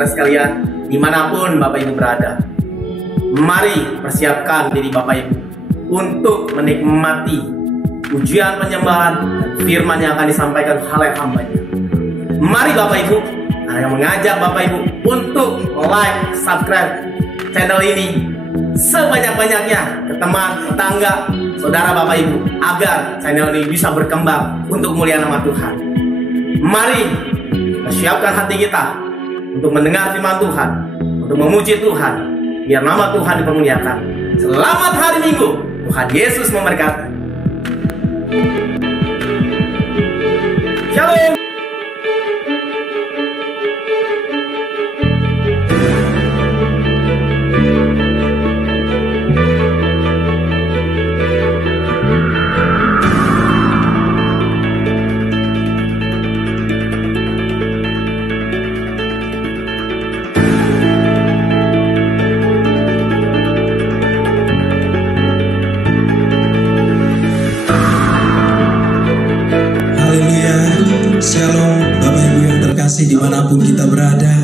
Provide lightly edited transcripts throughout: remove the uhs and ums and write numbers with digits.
saudara sekalian, dimanapun Bapak Ibu berada, mari persiapkan diri Bapak Ibu untuk menikmati ujian penyembahan firman yang akan disampaikan oleh hamba-Nya. Mari Bapak Ibu, saya mengajak Bapak Ibu untuk like, subscribe channel ini sebanyak-banyaknya ke teman, tetangga, saudara Bapak Ibu, agar channel ini bisa berkembang untuk kemuliaan nama Tuhan. Mari kita siapkan hati kita untuk mendengar firman Tuhan, untuk memuji Tuhan, biar nama Tuhan dipermuliakan. Selamat hari Minggu, Tuhan Yesus memberkati. Shalom. Shalom Bapak Ibu yang terkasih dimanapun kita berada.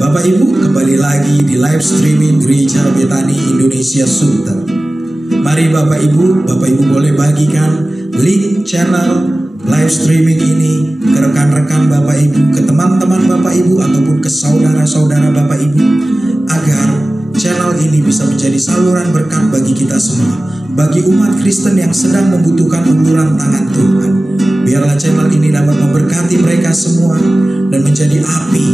Bapak Ibu kembali lagi di live streaming Gereja Betani Indonesia Sunter. Mari Bapak Ibu boleh bagikan link channel live streaming ini ke rekan-rekan Bapak Ibu, ke teman-teman Bapak Ibu, ataupun ke saudara-saudara Bapak Ibu, agar channel ini bisa menjadi saluran berkat bagi kita semua, bagi umat Kristen yang sedang membutuhkan uluran tangan Tuhan. Biarlah channel ini dapat memberkati mereka semua dan menjadi api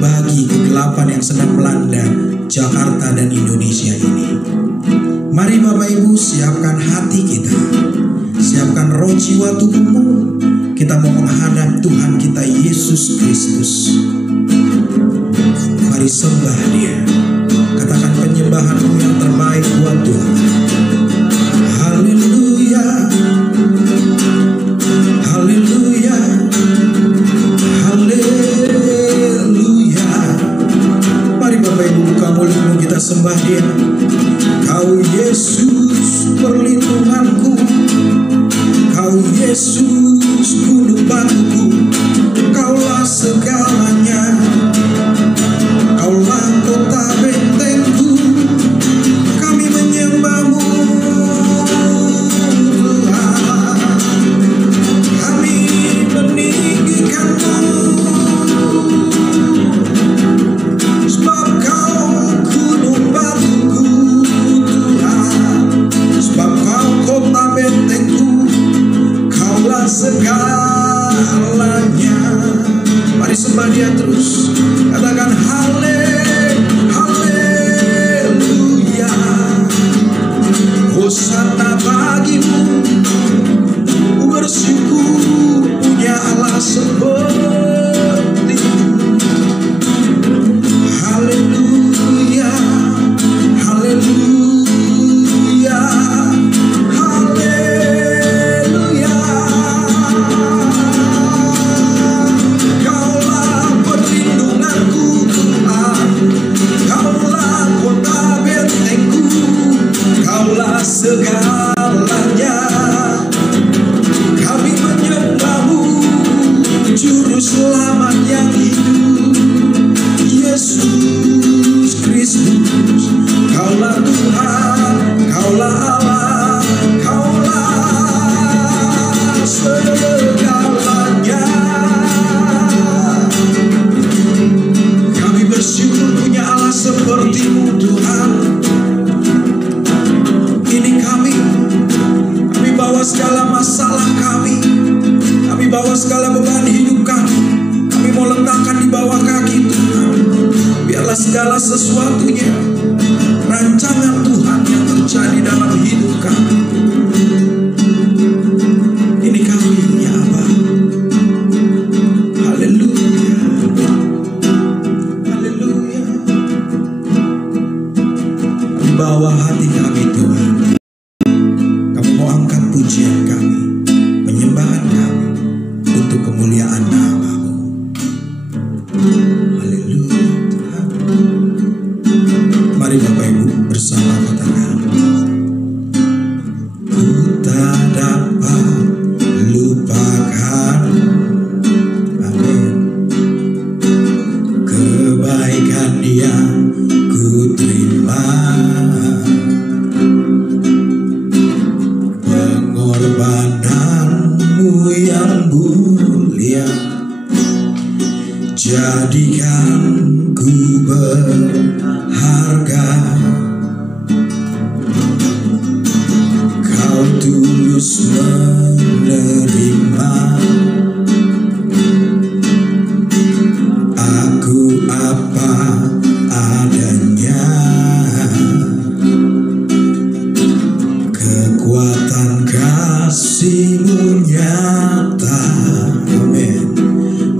bagi kegelapan yang sedang melanda Jakarta dan Indonesia ini. Mari Bapak Ibu, siapkan hati kita, siapkan roh jiwa tubuhmu. Kita mau menghadap Tuhan kita Yesus Kristus. Mari sembah Dia. Katakan penyembahanmu yang terbaik buat Tuhan. Haleluya. Haleluya, haleluya. Mari Bapak Ibu buka mulutmu, kita sembah Dia. Kau Yesus perlindunganku, Kau Yesus gunung batuku, Kaulah segalanya, Kaulah kota bentengku. Kami menyembah-Mu segalanya. Mari sembah Dia terus. Katakan haleluya. Hosana bagimu, ku bersyukur punya Allah seperti-Mu. Haleluya, haleluya, haleluya. Kaulah perlindunganku Tuhan, Kaulah kota bentengku, Kaulah segalanya. Kami menyembah-Mu, Juru Selamat yang hidup, Yesus Kristus. Kaulah Tuhan, Kaulah Allah, Kaulah segalanya. Kami bersyukur punya Allah seperti-Mu Tuhan. Ini kami bawa segala masalah kami bawa segala beban hidup kami mau letakkan di bawah kaki Tuhan. Biarlah segala sesuatunya rancangan Tuhan yang terjadi dalam hidup kami. Ini kami ya Bapa. Haleluya, haleluya. Di bawah hati kami Tuhan, kami mau angkat pujian kami, penyembahan kami untuk kemuliaan nama-Mu. Haleluya Tuhan. Mari Bapak Ibu bersama katakan, ku tak dapat lupakan, amin, kebaikan ku terima pengorbananmu yang mulia, jadikan ku berharga. Kau tulus menerima aku apa adanya. Kekuatan kasih-Mu nyata, amin,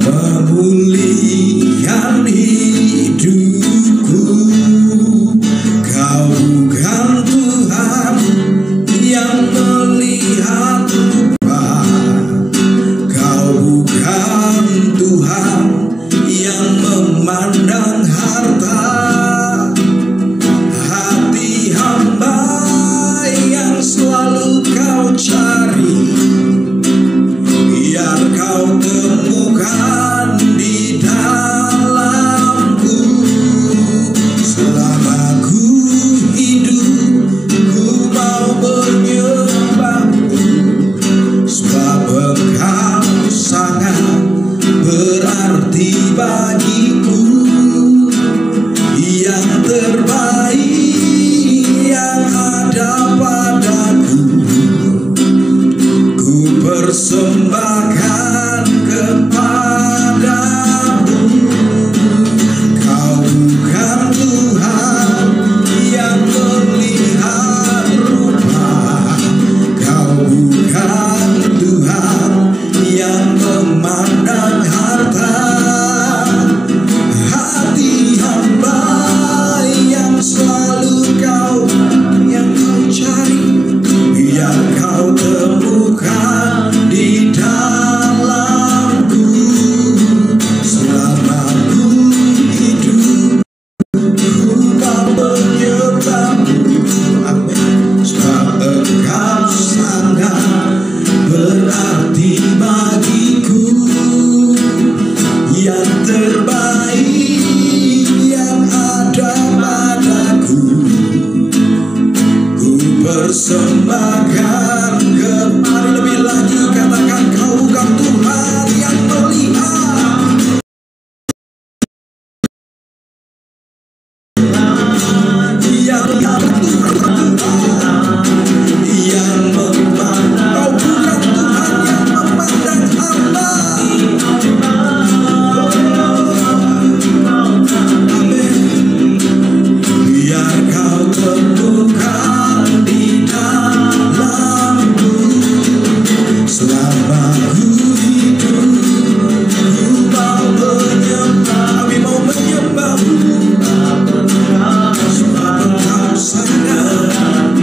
memulihkan hidupku. Kau bukan Tuhan yang melihat rupa, Kau bukan Tuhan yang memandang harta. Hati hamba yang selalu Kau cari, biar Kau temukan di dalamku. Selama ku hidup, ku mau menyembah-Mu, sebab Engkau sangat berarti bagiku. Yang terbaik yang ada padaku, ku persembahkan kepadamu. Kau bukan Tuhan yang melihat rupa, Kau bukan Tuhan yang memandang harta. Hati hamba yang selalu Kau cari, biar Kau temukan di dalamku. Selama ku hidup, ku mau menyembah-Mu, amin, sebab Engkau sangat berarti bagiku. Yang terbaik yang ada padaku, ku persembahkan kembali. Lebih lagi katakan, Kau bukan Tuhan yang melihat, yang yang memandang. Kau bukan Tuhan yang memandang hamba. Amin. Biar Kau temukan di dalamku. Selama ku hidup, ku mau menyembah, kami mau menyembah-Mu, sebab Engkau sangat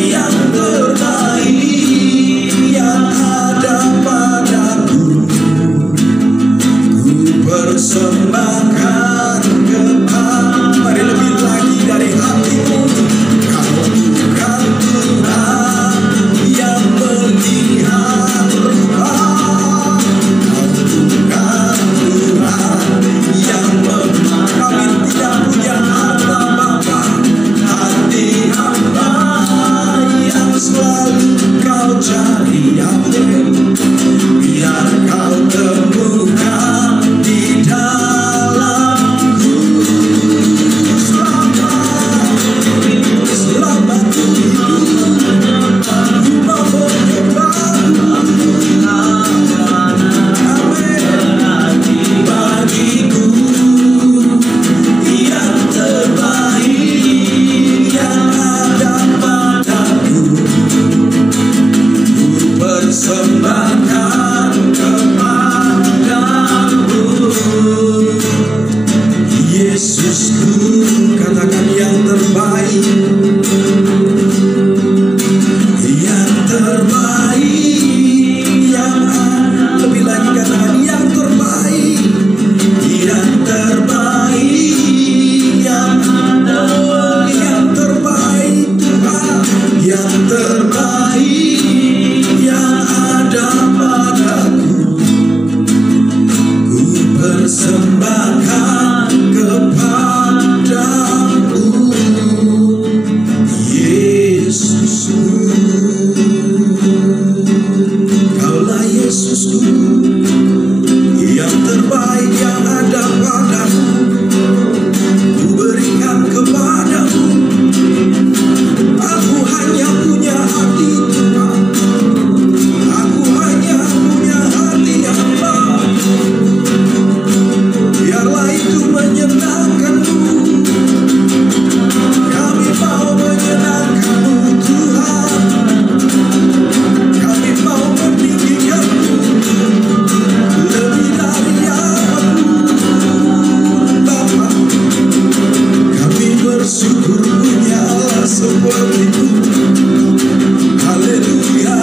yang terbaik yang ada padaku, ku persembahkan kepadamu. Mari lebih lagi dari hatimu. Kau bukan Tuhan yang melihat rupa, Kau bukan Tuhan yang kami tidak punya harta Bapa. Hati hamba yang selalu Kau cari, amin, biar Kau temukan di dalamku. Selama ku hidup, ku mau menyembah-Mu, amin, bagiku. Yang terbaik yang ada padaku, ku persembahkan kepadamu. Yesusku, katakan yang terbaik, yang terbaik yang ada. Lebih lagi katakan yang terbaik, yang terbaik yang ada. Yang terbaik Tuhan, yang terbaik yang ada padaku, ku persembahkan menyenangkan-Mu. Kami mau menyenangkan-Mu Tuhan. Kami mau meninggikan-Mu lebih dari apapun Bapa. Kami bersyukur punya Allah seperti-Mu. Haleluya.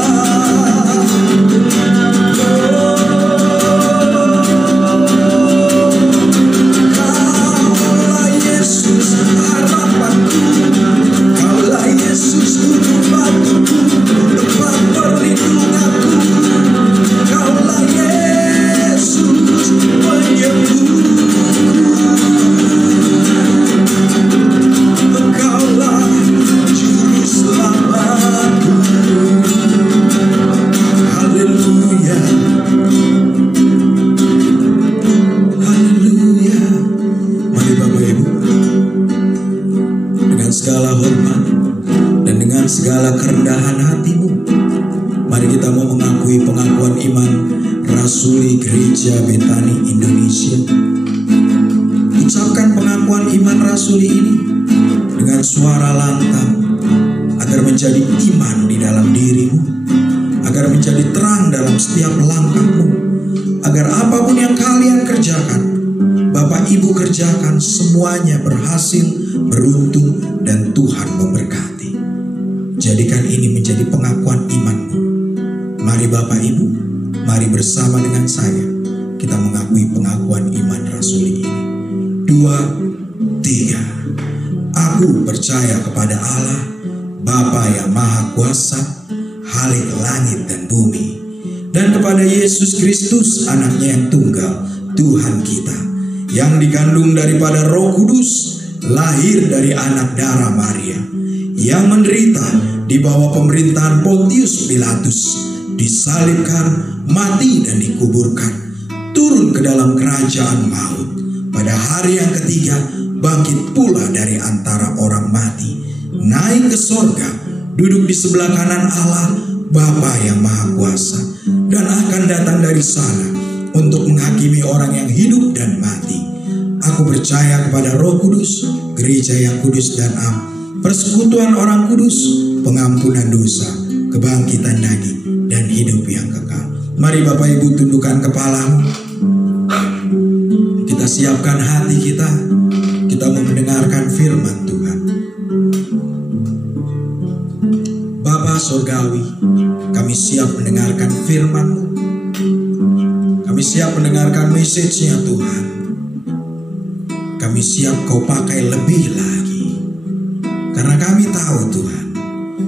Kaulah Yesus harapanku, Kaulah Yesus ujung batuku, tempat perlindunganku. Kaulah Yesus penyembuhku, Engkaulah juru selamatku. Haleluya. Haleluya. Mari Bapak Ibu, dengan segala hormat dan dengan segala kerendahan hatimu, mari kita mau mengakui pengakuan iman Rasuli Gereja Betani Indonesia. Ucapkan pengakuan iman Rasuli ini dengan suara lantang, agar menjadi iman di dalam dirimu, agar menjadi terang dalam setiap langkahmu, agar apapun yang kalian kerjakan, Bapak Ibu kerjakan, semuanya berhasil, beruntung, dan Tuhan memberkati. Jadikan ini menjadi pengakuan imanmu. Mari Bapak Ibu, mari bersama dengan saya, kita mengakui pengakuan iman Rasuli ini. 2, 3. Aku percaya kepada Allah, Bapa yang Maha Kuasa, Khalik langit dan bumi, dan kepada Yesus Kristus, anaknya yang tunggal, Tuhan kita, yang dikandung daripada Roh Kudus, lahir dari anak darah Maria, yang menderita di bawah pemerintahan Pontius Pilatus, disalibkan, mati dan dikuburkan, turun ke dalam kerajaan maut, pada hari yang ketiga bangkit pula dari antara orang mati, naik ke sorga, duduk di sebelah kanan Allah Bapa yang Maha Kuasa, dan akan datang dari sana untuk menghakimi orang yang hidup dan mati. Aku percaya kepada Roh Kudus, gereja yang kudus dan am, persekutuan orang kudus, pengampunan dosa, kebangkitan daging, dan hidup yang kekal. Mari Bapak Ibu tundukkan kepalamu. Kita siapkan hati kita. Kita mau mendengarkan firman Tuhan. Bapa Surgawi, kami siap mendengarkan firman-Mu. Kami siap mendengarkan message-nya Tuhan. Kami siap Kau pakai lebih lagi. Karena kami tahu Tuhan,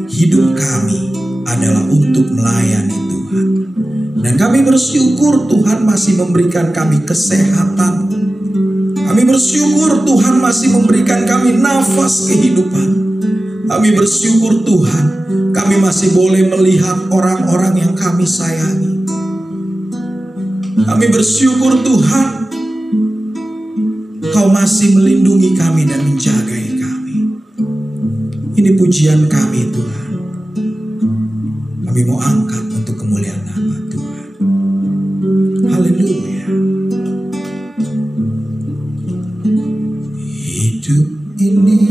hidup kami adalah untuk melayani Tuhan. Dan kami bersyukur Tuhan masih memberikan kami kesehatan. Kami bersyukur Tuhan masih memberikan kami nafas kehidupan. Kami bersyukur Tuhan, kami masih boleh melihat orang-orang yang kami sayangi. Kami bersyukur Tuhan, Kau masih melindungi kami dan menjagai kami. Ini pujian kami Tuhan. Kami mau angkat untuk kemuliaan nama Tuhan. Haleluya. Hidup ini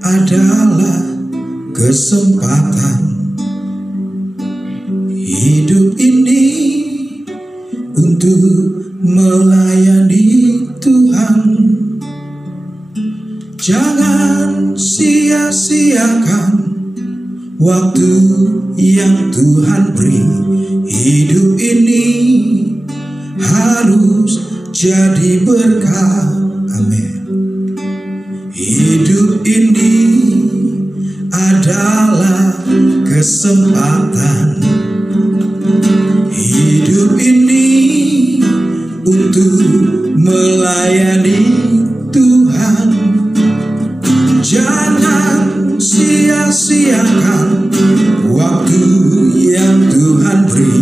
adalah kesempatan. Hidup ini untuk melayani Tuhan. Jangan sia-siakan waktu yang Tuhan beri. Hidup ini harus jadi berkah. Amin. Hidup ini adalah kesempatan. Hidup ini untuk melayani Tuhan. Jangan sia-siakan waktu yang Tuhan beri.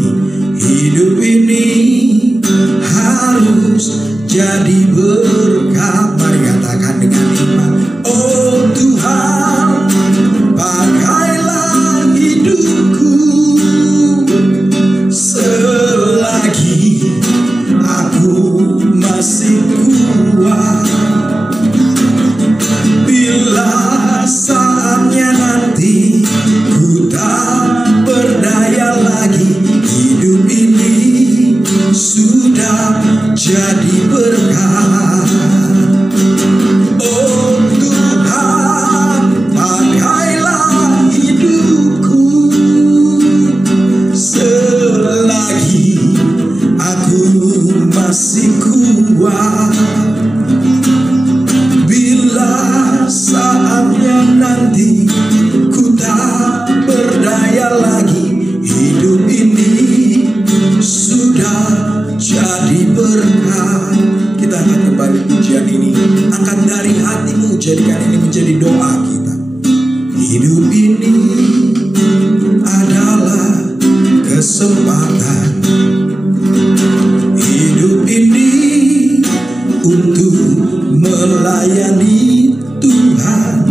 Hidup ini harus jadi berkat. Mari katakan dengan iman. Oh Tuhan, pakailah hidupku selagi aku masih kuat. dari pujian ini. Angkat dari hatimu, jadikan ini menjadi doa kita. Hidup ini adalah kesempatan. Hidup ini untuk melayani Tuhan.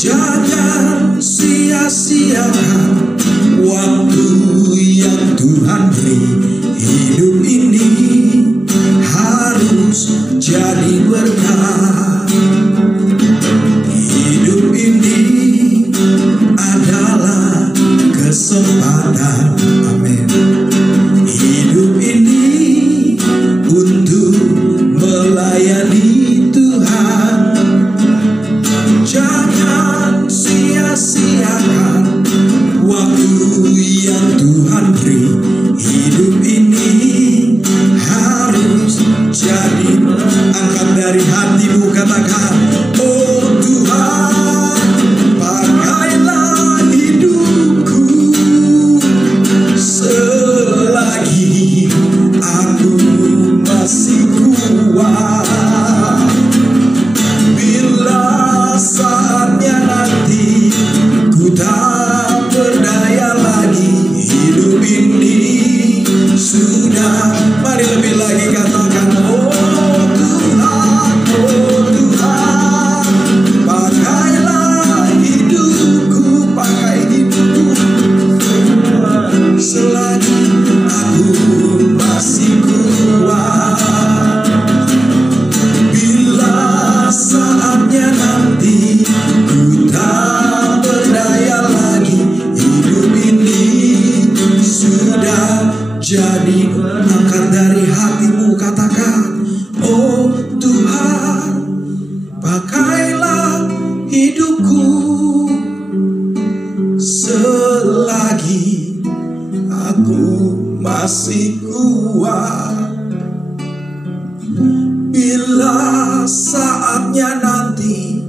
Jangan sia-siakan waktu yang Tuhan beri. Hidup ini harus jadi berkah. Hidup ini adalah kesempatan. Amin. Hidup ini untuk melayani Tuhan. Jangan sia-siakan waktu yang Tuhan beri. Hidup ini harus jadi. Angkat dari hatimu, katakan, oh Tuhan, pakailah hidupku selagi aku masih kuat. Bila saatnya nanti ku tak berdaya lagi, hidup ini sudah. Mari lebih lagi katakan, oh Tuhan, pakailah hidupku, pakai hidupku selagi aku masih kuat. Bila saatnya nanti ku tak berdaya lagi, hidup ini sudah jadi. Angkat dari hatimu, katakan, oh Tuhan, pakailah hidupku selagi aku masih kuat. Bila saatnya nanti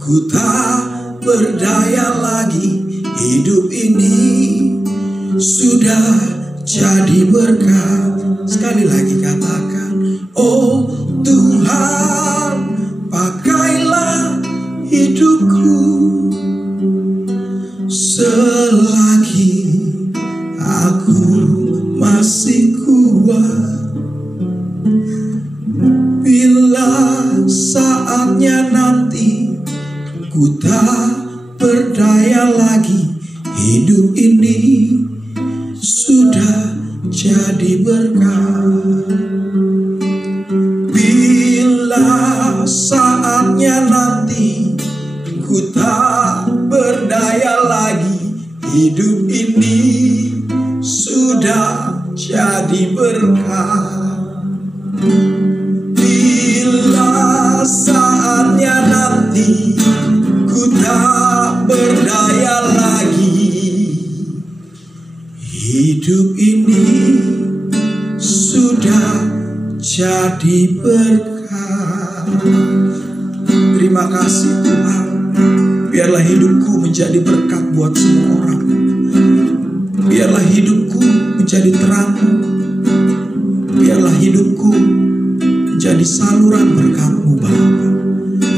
ku tak berdaya lagi, hidup ini sudah jadi berkat. Sekali lagi katakan, oh Tuhan, pakailah hidupku selagi aku masih kuat. Bila saatnya nanti ku tak berdaya lagi, hidup ini sudah jadi berkat. Bila saatnya nanti ku tak berdaya lagi, hidup ini sudah jadi berkat. Bila saatnya nanti ku tak berdaya lagi, hidup ini sudah jadi berkat. Terima kasih Tuhan. Biarlah hidupku menjadi berkat buat semua orang. Biarlah hidupku menjadi terang. Biarlah hidupku menjadi saluran berkat-Mu Bapa.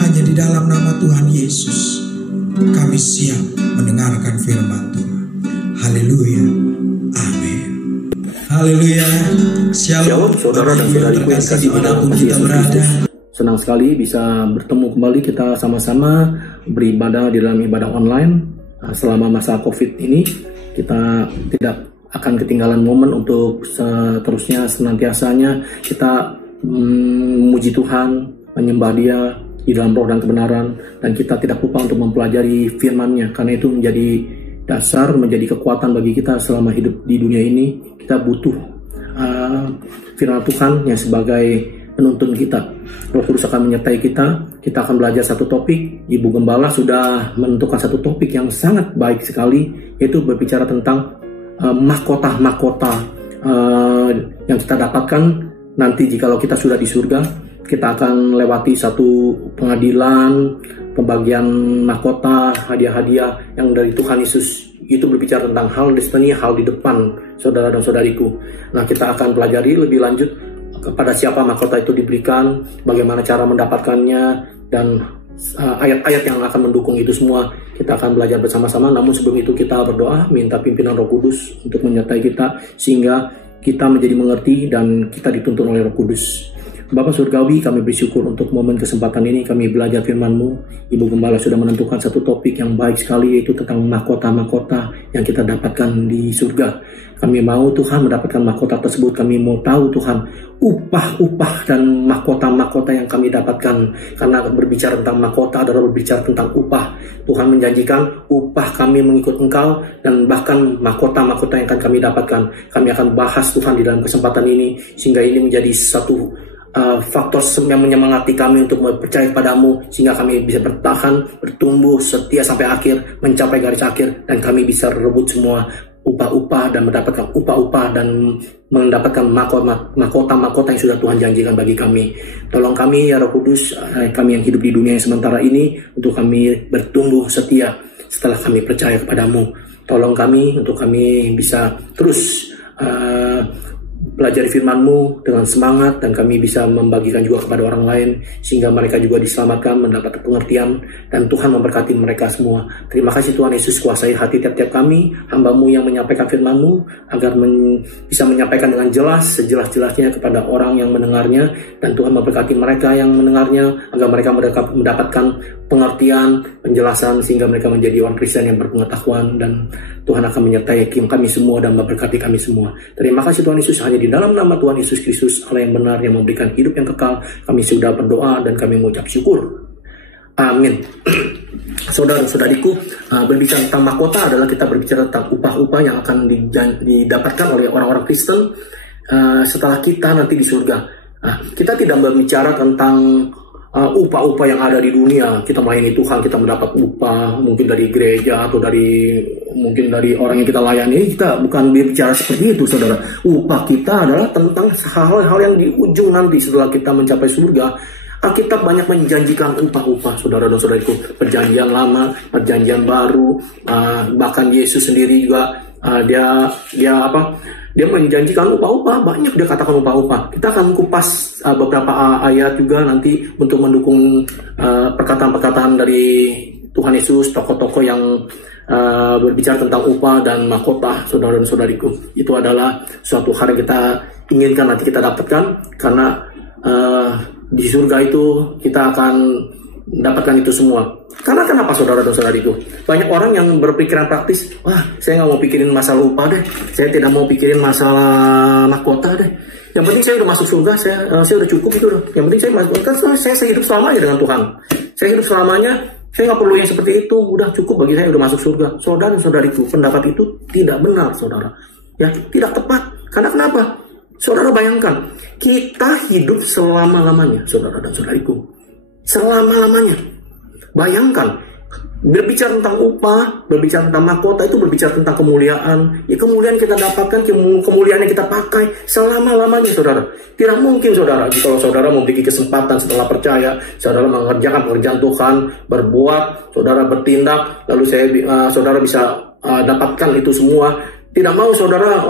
Hanya di dalam nama Tuhan Yesus kami siap mendengarkan firman Tuhan. Haleluya. Amin. Haleluya. Shalom saudara dan saudariku yang kasih dimanapun kita berada. Senang sekali bisa bertemu kembali, kita sama-sama beribadah di dalam ibadah online. Selama masa COVID ini kita tidak akan ketinggalan momen untuk seterusnya senantiasanya kita memuji Tuhan, menyembah Dia di dalam roh dan kebenaran, dan kita tidak lupa untuk mempelajari firman-Nya, karena itu menjadi dasar, menjadi kekuatan bagi kita selama hidup di dunia ini. Kita butuh firman Tuhan yang sebagai penuntun kita. Roh Kudus akan menyertai kita. Kita akan belajar satu topik. Ibu Gembala sudah menentukan satu topik yang sangat baik sekali, yaitu berbicara tentang mahkota-mahkota yang kita dapatkan nanti jikalau kita sudah di surga. Kita akan lewati satu pengadilan, pembagian mahkota, hadiah-hadiah yang dari Tuhan Yesus. Itu berbicara tentang hal destiny, hal di depan, saudara dan saudariku. Nah, kita akan pelajari lebih lanjut kepada siapa mahkota itu diberikan, bagaimana cara mendapatkannya, dan ayat-ayat yang akan mendukung itu semua kita akan belajar bersama-sama. Namun sebelum itu kita berdoa, minta pimpinan Roh Kudus untuk menyertai kita sehingga kita menjadi mengerti dan kita dituntun oleh Roh Kudus. Bapa Surgawi, kami bersyukur untuk momen kesempatan ini kami belajar firman-Mu. Ibu Gembala sudah menentukan satu topik yang baik sekali, yaitu tentang mahkota-mahkota yang kita dapatkan di surga. Kami mau Tuhan mendapatkan mahkota tersebut. Kami mau tahu Tuhan upah-upah dan mahkota-mahkota yang kami dapatkan. Karena berbicara tentang mahkota adalah berbicara tentang upah. Tuhan menjanjikan upah kami mengikut Engkau, dan bahkan mahkota-mahkota yang akan kami dapatkan. Kami akan bahas Tuhan di dalam kesempatan ini, sehingga ini menjadi satu faktor yang menyemangati kami untuk percaya padamu, sehingga kami bisa bertahan, bertumbuh, setia sampai akhir, mencapai garis akhir, dan kami bisa rebut semua upah-upah dan mendapatkan upah-upah dan mendapatkan mahkota-mahkota yang sudah Tuhan janjikan bagi kami. Tolong kami ya Roh Kudus, kami yang hidup di dunia yang sementara ini, untuk kami bertumbuh setia setelah kami percaya kepadamu. Tolong kami untuk kami bisa terus pelajari firman-Mu dengan semangat, dan kami bisa membagikan juga kepada orang lain sehingga mereka juga diselamatkan, mendapat pengertian, dan Tuhan memberkati mereka semua. Terima kasih Tuhan Yesus, kuasai hati tiap-tiap kami, hamba-Mu yang menyampaikan firman-Mu, agar bisa menyampaikan dengan jelas, sejelas-jelasnya kepada orang yang mendengarnya, dan Tuhan memberkati mereka yang mendengarnya, agar mereka mendapatkan pengertian, penjelasan, sehingga mereka menjadi orang Kristen yang berpengetahuan, dan Tuhan akan menyertai kami semua dan memberkati kami semua. Terima kasih Tuhan Yesus, hanya di dalam nama Tuhan Yesus Kristus, Allah yang benar, yang memberikan hidup yang kekal, kami sudah berdoa dan kami mengucap syukur. Amin. Saudara-saudariku, berbicara tentang mahkota adalah kita berbicara tentang upah-upah yang akan didapatkan oleh orang-orang Kristen setelah kita nanti di surga. Kita tidak berbicara tentang upah-upah yang ada di dunia. Kita melayani Tuhan, kita mendapat upah mungkin dari gereja atau mungkin dari orang yang kita layani. Kita bukan berbicara seperti itu, saudara. Upah kita adalah tentang hal-hal yang di ujung nanti setelah kita mencapai surga. Alkitab banyak menjanjikan upah-upah, saudara dan saudariku. Perjanjian lama, perjanjian baru, bahkan Yesus sendiri juga dia menjanjikan upah-upah, banyak dia katakan upah-upah. Kita akan kupas beberapa ayat juga nanti untuk mendukung perkataan-perkataan dari Tuhan Yesus, tokoh-tokoh yang berbicara tentang upah dan mahkota, saudara dan saudariku. Itu adalah suatu hal yang kita inginkan nanti kita dapatkan, karena di surga itu kita akan mendapatkan itu semua. Karena kenapa, saudara dan saudariku? Banyak orang yang berpikiran praktis, wah saya nggak mau pikirin masalah upah deh, saya tidak mau pikirin masalah mahkota deh. Yang penting saya udah masuk surga, saya udah cukup itu. Yang penting saya masuk, kan saya hidup selamanya dengan Tuhan. Saya hidup selamanya, saya nggak perlu yang seperti itu, udah cukup bagi saya, udah masuk surga. Saudara dan saudariku, pendapat itu tidak benar, saudara. Ya, tidak tepat. Karena kenapa? Saudara bayangkan, kita hidup selama-lamanya, saudara dan saudariku. Selama-lamanya. Bayangkan, berbicara tentang upah, berbicara tentang mahkota, itu berbicara tentang kemuliaan. Ya, kemuliaan kita dapatkan, kemuliaan yang kita pakai selama-lamanya, saudara. Tidak mungkin, saudara, kalau saudara memiliki kesempatan setelah percaya, saudara mengerjakan pekerjaan Tuhan, berbuat, saudara bertindak, lalu saudara bisa dapatkan itu semua. Tidak mau saudara,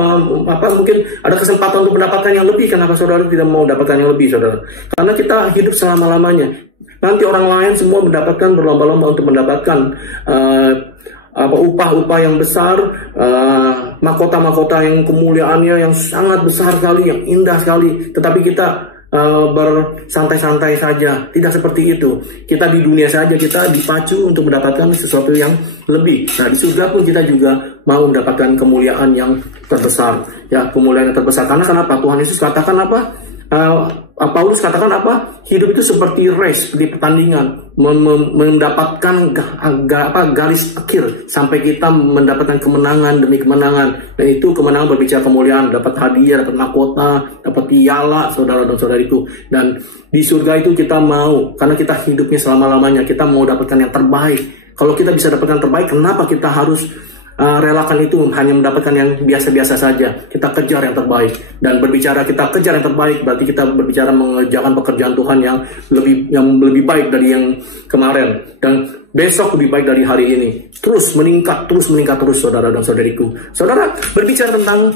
mungkin ada kesempatan untuk mendapatkan yang lebih. Kenapa saudara tidak mau mendapatkan yang lebih, saudara? Karena kita hidup selama-lamanya. Nanti orang lain semua mendapatkan, berlomba-lomba untuk mendapatkan upah-upah yang besar, mahkota-mahkota yang kemuliaannya yang sangat besar sekali, yang indah sekali. Tetapi kita bersantai-santai saja. Tidak seperti itu. Kita di dunia saja, kita dipacu untuk mendapatkan sesuatu yang lebih. Nah, di surga pun kita juga mau mendapatkan kemuliaan yang terbesar. Ya, kemuliaan yang terbesar. Karena kenapa? Tuhan Yesus katakan apa? Paulus katakan apa? Hidup itu seperti race, seperti pertandingan, mendapatkan garis akhir sampai kita mendapatkan kemenangan demi kemenangan. Dan itu kemenangan berbicara kemuliaan, dapat hadiah, dapat mahkota, dapat piala, saudara dan saudariku. Dan di surga itu kita mau, karena kita hidupnya selama-lamanya, kita mau dapatkan yang terbaik. Kalau kita bisa dapatkan yang terbaik, kenapa kita harus relakan itu hanya mendapatkan yang biasa-biasa saja? Kita kejar yang terbaik. Dan berbicara kita kejar yang terbaik, berarti kita berbicara mengerjakan pekerjaan Tuhan yang lebih baik dari yang kemarin. Dan besok lebih baik dari hari ini. Terus meningkat terus, saudara dan saudariku. Saudara, berbicara tentang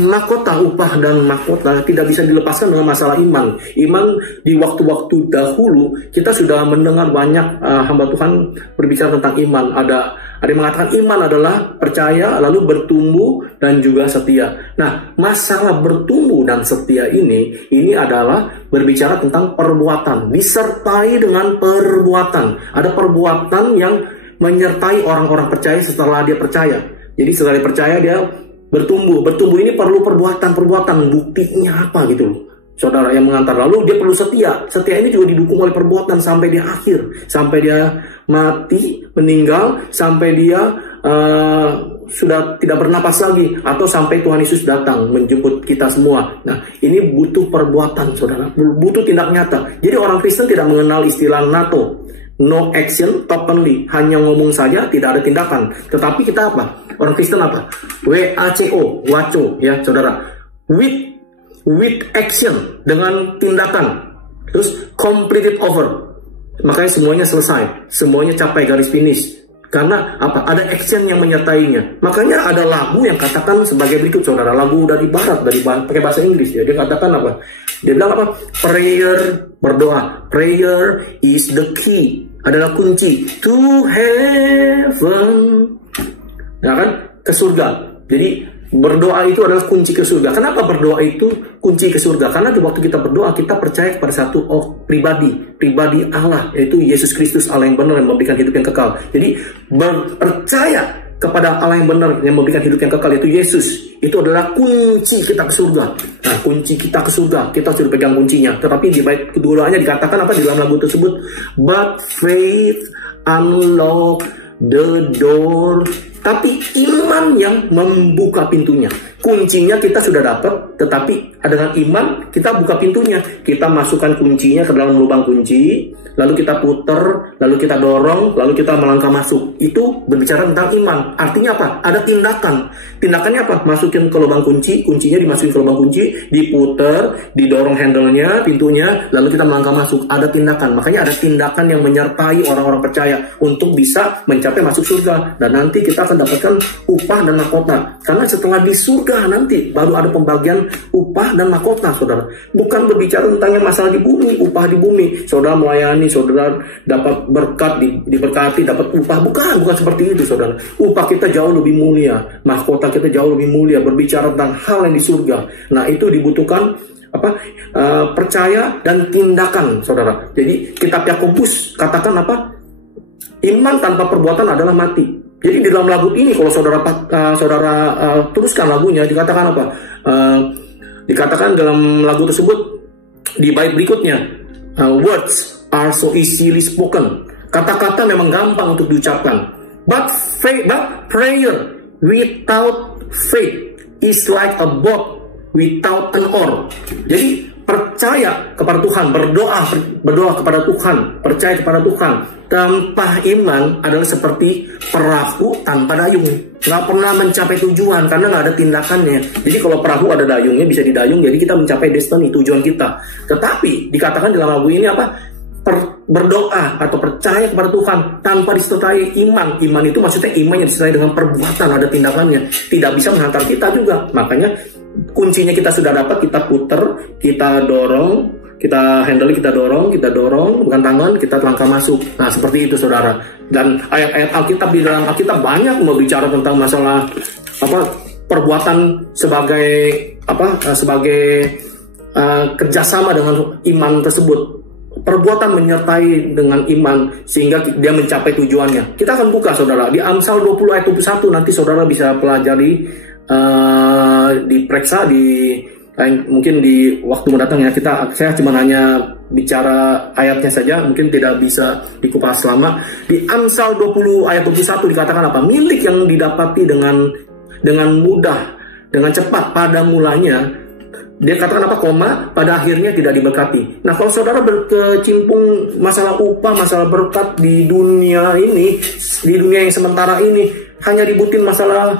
mahkota, upah dan mahkota tidak bisa dilepaskan dengan masalah iman. Iman di waktu-waktu dahulu kita sudah mendengar banyak hamba Tuhan berbicara tentang iman. Ada yang mengatakan iman adalah percaya lalu bertumbuh dan juga setia. Nah, masalah bertumbuh dan setia ini adalah berbicara tentang perbuatan, disertai dengan perbuatan. Ada perbuatan yang menyertai orang-orang percaya setelah dia percaya. Jadi setelah dia percaya dia bertumbuh. Bertumbuh ini perlu perbuatan. Buktinya apa gitu loh, saudara, yang mengantar. Lalu dia perlu setia. Setia ini juga didukung oleh perbuatan sampai dia akhir, sampai dia mati, meninggal, sampai dia sudah tidak bernapas lagi, atau sampai Tuhan Yesus datang menjemput kita semua. Nah, ini butuh perbuatan, saudara, butuh tindak nyata. Jadi orang Kristen tidak mengenal istilah NATO, no action, tokenly, hanya ngomong saja, tidak ada tindakan. Tetapi kita apa? Orang Kristen apa? WACO, waco, ya saudara. With action, dengan tindakan. Terus completed over. Makanya semuanya selesai, semuanya capai garis finish. Karena apa? Ada action yang menyertainya. Makanya ada lagu yang katakan sebagai berikut, saudara. Lagu dari barat, pakai bahasa Inggris ya. Dia katakan apa? Dia bilang apa? Prayer, berdoa. Prayer is the key, adalah kunci to heaven. Ya kan? Ke surga. Jadi berdoa itu adalah kunci ke surga. Kenapa berdoa itu kunci ke surga? Karena di waktu kita berdoa, kita percaya kepada satu pribadi Allah, yaitu Yesus Kristus, Allah yang benar yang memberikan hidup yang kekal. Jadi percaya kepada Allah yang benar yang memberikan hidup yang kekal, yaitu Yesus, itu adalah kunci kita ke surga. Nah, kunci kita ke surga, kita sudah pegang kuncinya. Tetapi di bait keduanya dikatakan apa di dalam lagu tersebut? But faith unlock the door. Tapi iman yang membuka pintunya. Kuncinya kita sudah dapat, tetapi dengan iman kita buka pintunya. Kita masukkan kuncinya ke dalam lubang kunci, lalu kita putar, lalu kita dorong, lalu kita melangkah masuk. Itu berbicara tentang iman. Artinya apa? Ada tindakan. Tindakannya apa? Masukin ke lubang kunci, kuncinya dimasukin ke lubang kunci, diputar, didorong handle-nya, pintunya, lalu kita melangkah masuk. Ada tindakan. Makanya ada tindakan yang menyertai orang-orang percaya untuk bisa mencapai masuk surga. Dan nanti kita akan dapatkan upah dan mahkota. Karena setelah di surga nanti baru ada pembagian upah dan mahkota, saudara. Bukan berbicara tentang yang masalah di bumi, upah di bumi. Saudara melayani, saudara dapat berkat, diberkati, dapat upah. Bukan seperti itu, saudara. Upah kita jauh lebih mulia, mahkota kita jauh lebih mulia. Berbicara tentang hal yang di surga. Nah, itu dibutuhkan apa? Percaya dan tindakan, saudara. Jadi kitab Yakobus katakan apa? Iman tanpa perbuatan adalah mati. Jadi di dalam lagu ini kalau saudara teruskan lagunya, dikatakan apa? Dikatakan dalam lagu tersebut di bait berikutnya, words are so easily spoken. Kata-kata memang gampang untuk diucapkan. But prayer without faith is like a boat without an oar. Jadi percaya kepada Tuhan, berdoa kepada Tuhan, percaya kepada Tuhan tanpa iman adalah seperti perahu tanpa dayung. Nggak pernah mencapai tujuan karena nggak ada tindakannya. Jadi kalau perahu ada dayungnya, bisa didayung, jadi kita mencapai destiny, tujuan kita. Tetapi dikatakan dalam lagu ini apa? Berdoa atau percaya kepada Tuhan tanpa disertai iman. Iman itu maksudnya iman yang disertai dengan perbuatan, ada tindakannya. Tidak bisa menghantar kita juga. Makanya kuncinya kita sudah dapat, kita puter, kita dorong, kita handle, kita dorong, bukan tangan, kita langkah masuk. Nah, seperti itu, saudara. Dan ayat-ayat Alkitab, di dalam Alkitab banyak berbicara tentang masalah perbuatan sebagai kerjasama dengan iman tersebut. Perbuatan menyertai dengan iman sehingga dia mencapai tujuannya. Kita akan buka, saudara, di Amsal 20 ayat 21. Nanti saudara bisa pelajari, diperiksa mungkin di waktu mendatang ya. Saya cuma hanya bicara ayatnya saja, mungkin tidak bisa dikupas lama. Di Amsal 20 ayat 21 dikatakan apa? Milik yang didapati dengan mudah, dengan cepat pada mulanya. Dia katakan apa? Pada akhirnya tidak diberkati. Nah, kalau saudara berkecimpung masalah upah, masalah berkat di dunia ini, di dunia yang sementara ini, hanya ributin masalah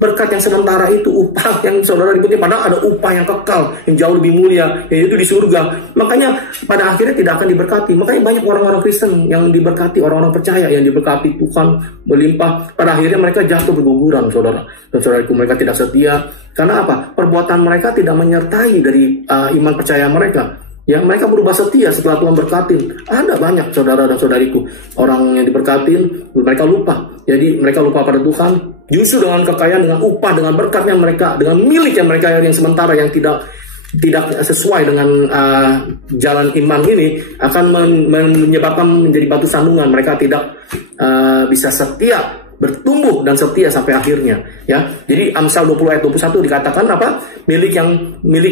berkat yang sementara itu, upah yang saudara ributnya, padahal ada upah yang kekal, yang jauh lebih mulia, yaitu di surga. Makanya pada akhirnya tidak akan diberkati. Makanya banyak orang-orang Kristen yang diberkati, orang-orang percaya yang diberkati Tuhan melimpah, pada akhirnya mereka jatuh berguguran, saudara. Dan saudariku, mereka tidak setia. Karena apa? Perbuatan mereka tidak menyertai dari iman percaya mereka. Ya, mereka berubah setia setelah Tuhan berkatin. Ada banyak saudara dan saudariku, orang yang diberkatin, mereka lupa. Jadi mereka lupa pada Tuhan. Justru dengan kekayaan, dengan upah, dengan berkatnya mereka, dengan milik yang mereka yang sementara, yang tidak sesuai dengan jalan iman ini, akan menyebabkan menjadi batu sandungan. Mereka tidak bisa setia, bertumbuh dan setia sampai akhirnya, ya. Jadi Amsal 20 ayat 21 dikatakan apa? Milik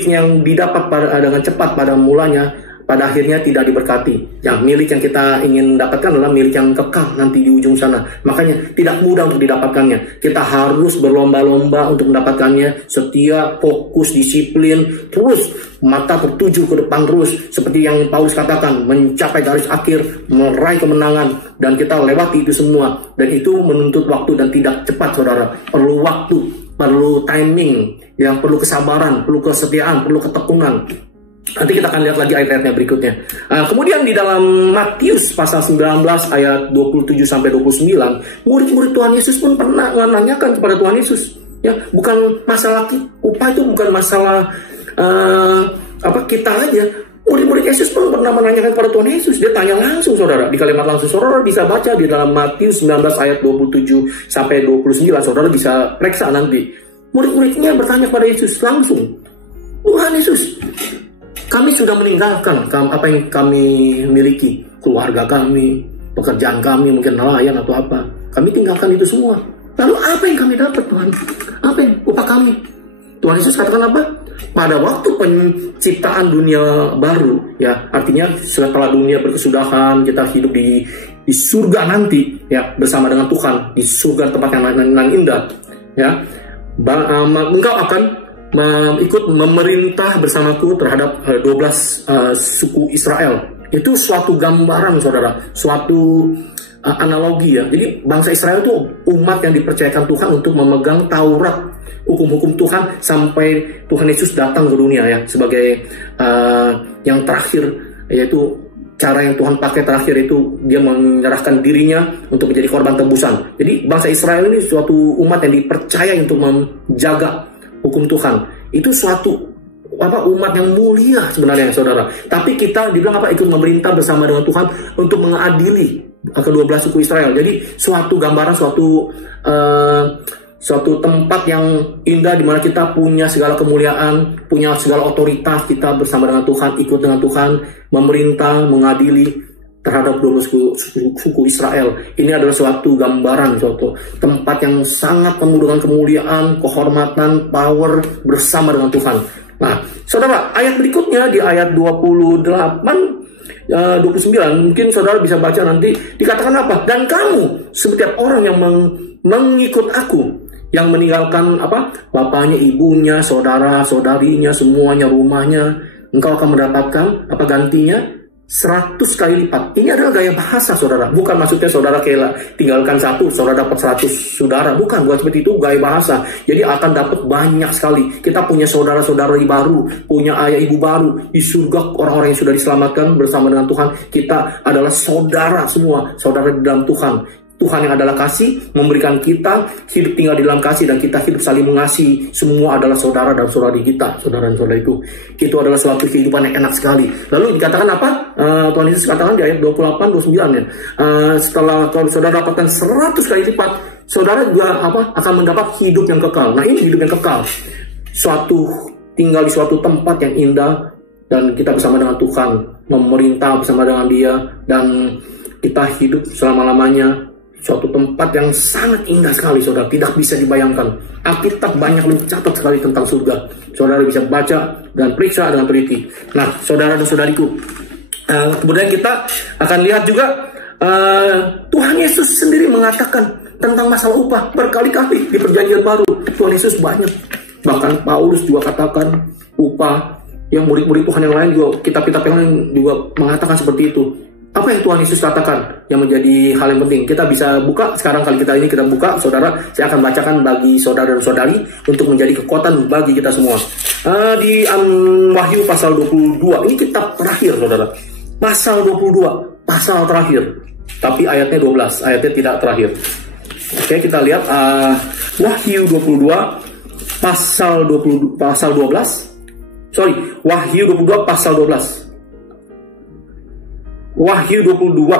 yang didapat dengan cepat pada mulanya, pada akhirnya tidak diberkati. Yang milik yang kita ingin dapatkan adalah milik yang kekal nanti di ujung sana. Makanya tidak mudah untuk didapatkannya. Kita harus berlomba-lomba untuk mendapatkannya. Setia, fokus, disiplin, terus mata tertuju ke depan terus. Seperti yang Paulus katakan, mencapai garis akhir, meraih kemenangan. Dan kita lewati itu semua. Dan itu menuntut waktu dan tidak cepat, saudara. Perlu waktu, perlu timing, yang perlu kesabaran, perlu kesetiaan, perlu ketekunan. Nanti kita akan lihat lagi ayat-ayatnya berikutnya. Kemudian di dalam Matius pasal 19 ayat 27-29, murid-murid Tuhan Yesus pun pernah menanyakan kepada Tuhan Yesus. Ya, bukan masalah upah itu bukan masalah kita aja. Murid-murid Yesus pun pernah menanyakan kepada Tuhan Yesus. Dia tanya langsung, saudara. Di kalimat langsung, saudara bisa baca di dalam Matius 19 ayat 27-29. Saudara bisa periksa nanti. Murid-muridnya bertanya kepada Yesus langsung. Tuhan Yesus, kami sudah meninggalkan apa yang kami miliki, keluarga kami, pekerjaan kami, mungkin nelayan atau apa. Kami tinggalkan itu semua. Lalu apa yang kami dapat, Tuhan? Apa yang upah kami? Tuhan Yesus katakan apa? Pada waktu penciptaan dunia baru, ya, artinya setelah dunia berkesudahan, kita hidup di surga nanti, ya, bersama dengan Tuhan di surga, tempat yang indah, ya. Engkau akan ikut memerintah bersamaku terhadap 12 suku Israel. Itu suatu gambaran, saudara, suatu analogi, ya. Jadi bangsa Israel itu umat yang dipercayakan Tuhan untuk memegang Taurat, hukum-hukum Tuhan sampai Tuhan Yesus datang ke dunia, ya, sebagai yang terakhir, yaitu cara yang Tuhan pakai terakhir itu dia menyerahkan dirinya untuk menjadi korban tebusan. Jadi bangsa Israel ini suatu umat yang dipercaya untuk menjaga hukum Tuhan. Itu suatu umat yang mulia sebenarnya, saudara. Tapi kita dibilang ikut memerintah bersama dengan Tuhan untuk mengadili ke-12 suku Israel. Jadi suatu gambaran, suatu tempat yang indah di mana kita punya segala kemuliaan, punya segala otoritas, kita bersama dengan Tuhan, ikut dengan Tuhan, memerintah, mengadili terhadap 12 suku Israel. Ini adalah suatu gambaran, suatu tempat yang sangat penuh dengan kemuliaan, kehormatan, power bersama dengan Tuhan. Nah, saudara, ayat berikutnya di ayat 29, mungkin saudara bisa baca nanti, dikatakan apa? Dan kamu, setiap orang yang mengikut aku, yang meninggalkan bapaknya, ibunya, saudara, saudarinya, semuanya, rumahnya, engkau akan mendapatkan gantinya? 100 kali lipat. Ini adalah gaya bahasa, saudara. Bukan maksudnya saudara tinggalkan satu, saudara dapat 100 saudara. Bukan seperti itu gaya bahasa. Jadi akan dapat banyak sekali. Kita punya saudara-saudari baru, punya ayah ibu baru. Di surga orang-orang yang sudah diselamatkan bersama dengan Tuhan. Kita adalah saudara semua, saudara di dalam Tuhan. Tuhan yang adalah kasih, memberikan kita hidup tinggal di dalam kasih, dan kita hidup saling mengasihi. Semua adalah saudara dan saudari kita, saudara dan saudariku. Itu adalah suatu kehidupan yang enak sekali. Lalu dikatakan apa? Tuhan Yesus katakan di ayat 28-29, ya. Setelah kalau saudara dapatkan 100 kali lipat, saudara juga akan mendapat hidup yang kekal. Nah, ini hidup yang kekal. Tinggal di suatu tempat yang indah, dan kita bersama dengan Tuhan, memerintah bersama dengan Dia, dan kita hidup selama-lamanya. Suatu tempat yang sangat indah sekali, saudara, tidak bisa dibayangkan. Alkitab banyak mencatat sekali tentang surga. Saudara bisa baca dan periksa dengan teliti. Nah, saudara dan saudariku, kemudian kita akan lihat juga Tuhan Yesus sendiri mengatakan tentang masalah upah berkali-kali di Perjanjian Baru. Tuhan Yesus banyak, bahkan Paulus juga katakan upah. Yang murid-murid Tuhan yang lain juga, kitab-kitab yang lain juga mengatakan seperti itu. Apa yang Tuhan Yesus katakan yang menjadi hal yang penting? Kita bisa buka sekarang, kali kita buka, saudara. Saya akan bacakan bagi saudara dan saudari untuk menjadi kekuatan bagi kita semua. Di Wahyu pasal 22, ini kitab terakhir, saudara. Pasal 22, pasal terakhir. Tapi ayatnya 12, ayatnya tidak terakhir. Oke, kita lihat Wahyu 22 pasal 12. Wahyu 22 pasal 12. Wahyu 22.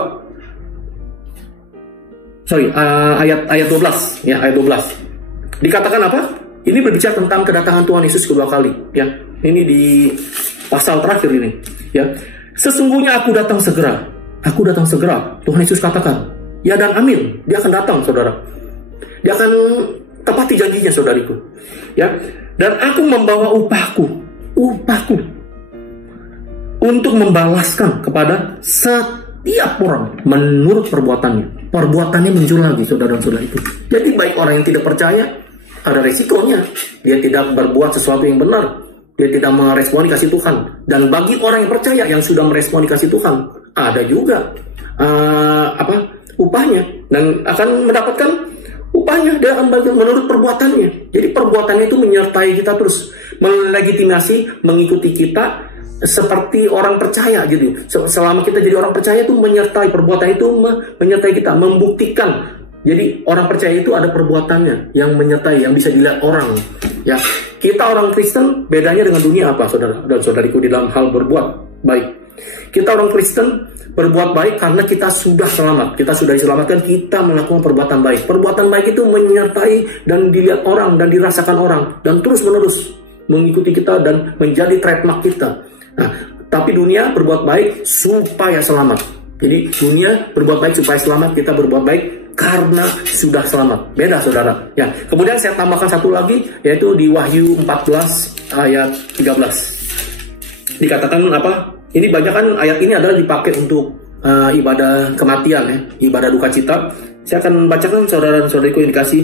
Ayat 12 ya, ayat 12. Dikatakan apa? Ini berbicara tentang kedatangan Tuhan Yesus kedua kali, ya. Ini di pasal terakhir ini, ya. Sesungguhnya aku datang segera. Aku datang segera. Tuhan Yesus katakan. Ya dan amin. Dia akan datang, saudara. Dia akan tepati janjinya, saudariku. Ya. Dan aku membawa upahku untuk membalaskan kepada setiap orang menurut perbuatannya. Perbuatannya muncul lagi, saudara dan saudariku. Jadi baik orang yang tidak percaya, ada resikonya. Dia tidak berbuat sesuatu yang benar. Dia tidak meresponi kasih Tuhan. Dan bagi orang yang percaya, yang sudah meresponi kasih Tuhan, ada juga upahnya. Dan akan mendapatkan upahnya. Dia akan bagi menurut perbuatannya. Jadi perbuatannya itu menyertai kita terus. Melegitimasi, mengikuti kita seperti orang percaya gitu. Selama kita jadi orang percaya itu menyertai, perbuatan itu menyertai kita, membuktikan. Jadi orang percaya itu ada perbuatannya yang menyertai, yang bisa dilihat orang. Ya, kita orang Kristen bedanya dengan dunia apa, saudara dan saudariku, di dalam hal berbuat baik. Kita orang Kristen berbuat baik karena kita sudah selamat, kita sudah diselamatkan, kita melakukan perbuatan baik. Perbuatan baik itu menyertai dan dilihat orang dan dirasakan orang dan terus menerus mengikuti kita dan menjadi trademark kita. Nah, tapi dunia berbuat baik supaya selamat. Jadi dunia berbuat baik supaya selamat, kita berbuat baik karena sudah selamat. Beda, saudara. Ya. Kemudian saya tambahkan satu lagi, yaitu di Wahyu 14 ayat 13. Dikatakan apa? Ini banyak kan ayat ini adalah dipakai untuk ibadah kematian, ya, ibadah duka cita. Saya akan bacakan saudara dan saudariku yang dikasih.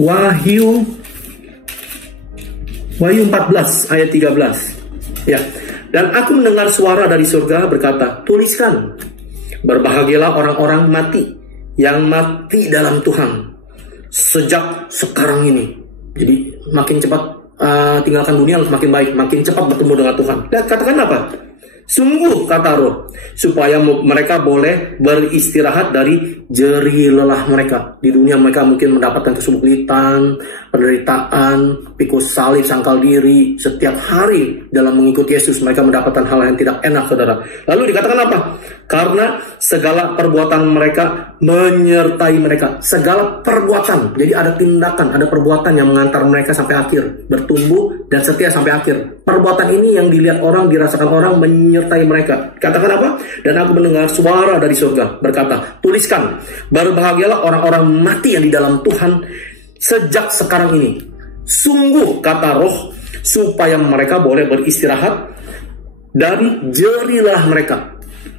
Wahyu 14 ayat 13. Ya. Dan aku mendengar suara dari surga berkata, tuliskan, berbahagialah orang-orang mati yang mati dalam Tuhan sejak sekarang ini. Jadi makin cepat tinggalkan dunia makin baik, makin cepat bertemu dengan Tuhan. Dan katakan apa? Sungguh, kata Roh, supaya mereka boleh beristirahat dari jerih lelah mereka. Di dunia mereka mungkin mendapatkan kesulitan, penderitaan, pikul salib, sangkal diri. Setiap hari dalam mengikuti Yesus mereka mendapatkan hal yang tidak enak, saudara. Lalu dikatakan apa? Karena segala perbuatan mereka menyertai mereka. Segala perbuatan. Jadi ada tindakan, ada perbuatan yang mengantar mereka sampai akhir. Bertumbuh dan setia sampai akhir. Perbuatan ini yang dilihat orang, dirasakan orang, menyertai mereka. Katakan apa? Dan aku mendengar suara dari surga berkata, tuliskan, berbahagialah orang-orang mati yang di dalam Tuhan sejak sekarang ini. Sungguh, kata Roh, supaya mereka boleh beristirahat dari jerih lelah mereka.